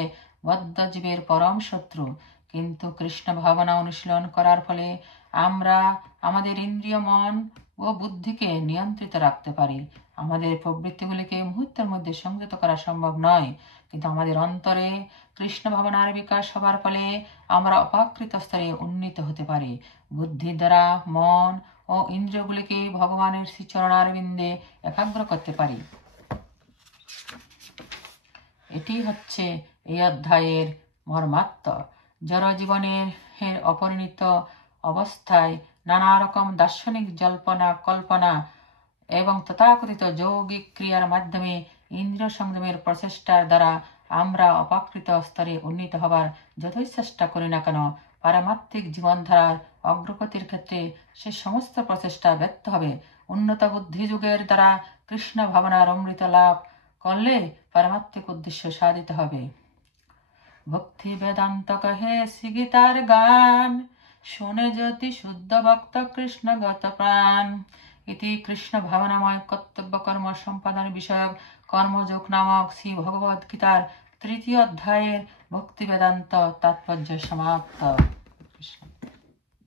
বদ্ধ জীবের পরম শত্রু। কিন্তু কৃষ্ণ ভাবনা অনুশীলন করার ফলে আমরা আমাদের ইন্দ্রিয় মন ও বুদ্ধিকে নিয়ন্ত্রিত রাখতে পারি। আমাদের প্রবৃত্তিগুলিকে মুহূর্তের মধ্যে সংযত করা সম্ভব নয়, কিন্তু আমাদের অন্তরে কৃষ্ণ ভাবনার বিকাশ হবার ফলে আমরা অপাকৃত স্তরে উন্নীত হতে পারি। বুদ্ধি দ্বারা মন ও ইন্দ্রিয়গুলিকে ভগবানের শ্রীচরণারবিন্দে একাগ্র করতে পারি। এটি হচ্ছে এই অধ্যায়ের মর্মার্থ। জড় জীবনের অপরিণত অবস্থায় নানা রকম দার্শনিক কল্পনা এবং তথাকথিত যৌগিক ক্রিয়ার মাধ্যমে ইন্দ্রিয় সংযমের প্রচেষ্টার দ্বারা আমরা অপাকৃত স্তরে উন্নীত হবার যতই চেষ্টা করি না কেন, পারমাত্মিক জীবনধারার অগ্রগতির ক্ষেত্রে সে সমস্ত প্রচেষ্টা ব্যর্থ হবে। উন্নত বুদ্ধিযুগের দ্বারা কৃষ্ণ ভাবনার অমৃত লাভ করলে পারমাত্মিক উদ্দেশ্য সাধিত হবে। ভক্তি বেদান্ত কহে শ্রীগীতার গান, শোনে জ্যোতি শুদ্ধ ভক্ত কৃষ্ণগত প্রাণ। ইতি কৃষ্ণ ভাবনাময় কর্তব্য কর্ম সম্পাদন বিষয়ক কর্মযোগ নামক শ্রী ভগবদ গীতার তৃতীয় অধ্যায়ের ভক্তি বেদান্ত তাৎপর্য সমাপ্ত। কৃষ্ণ।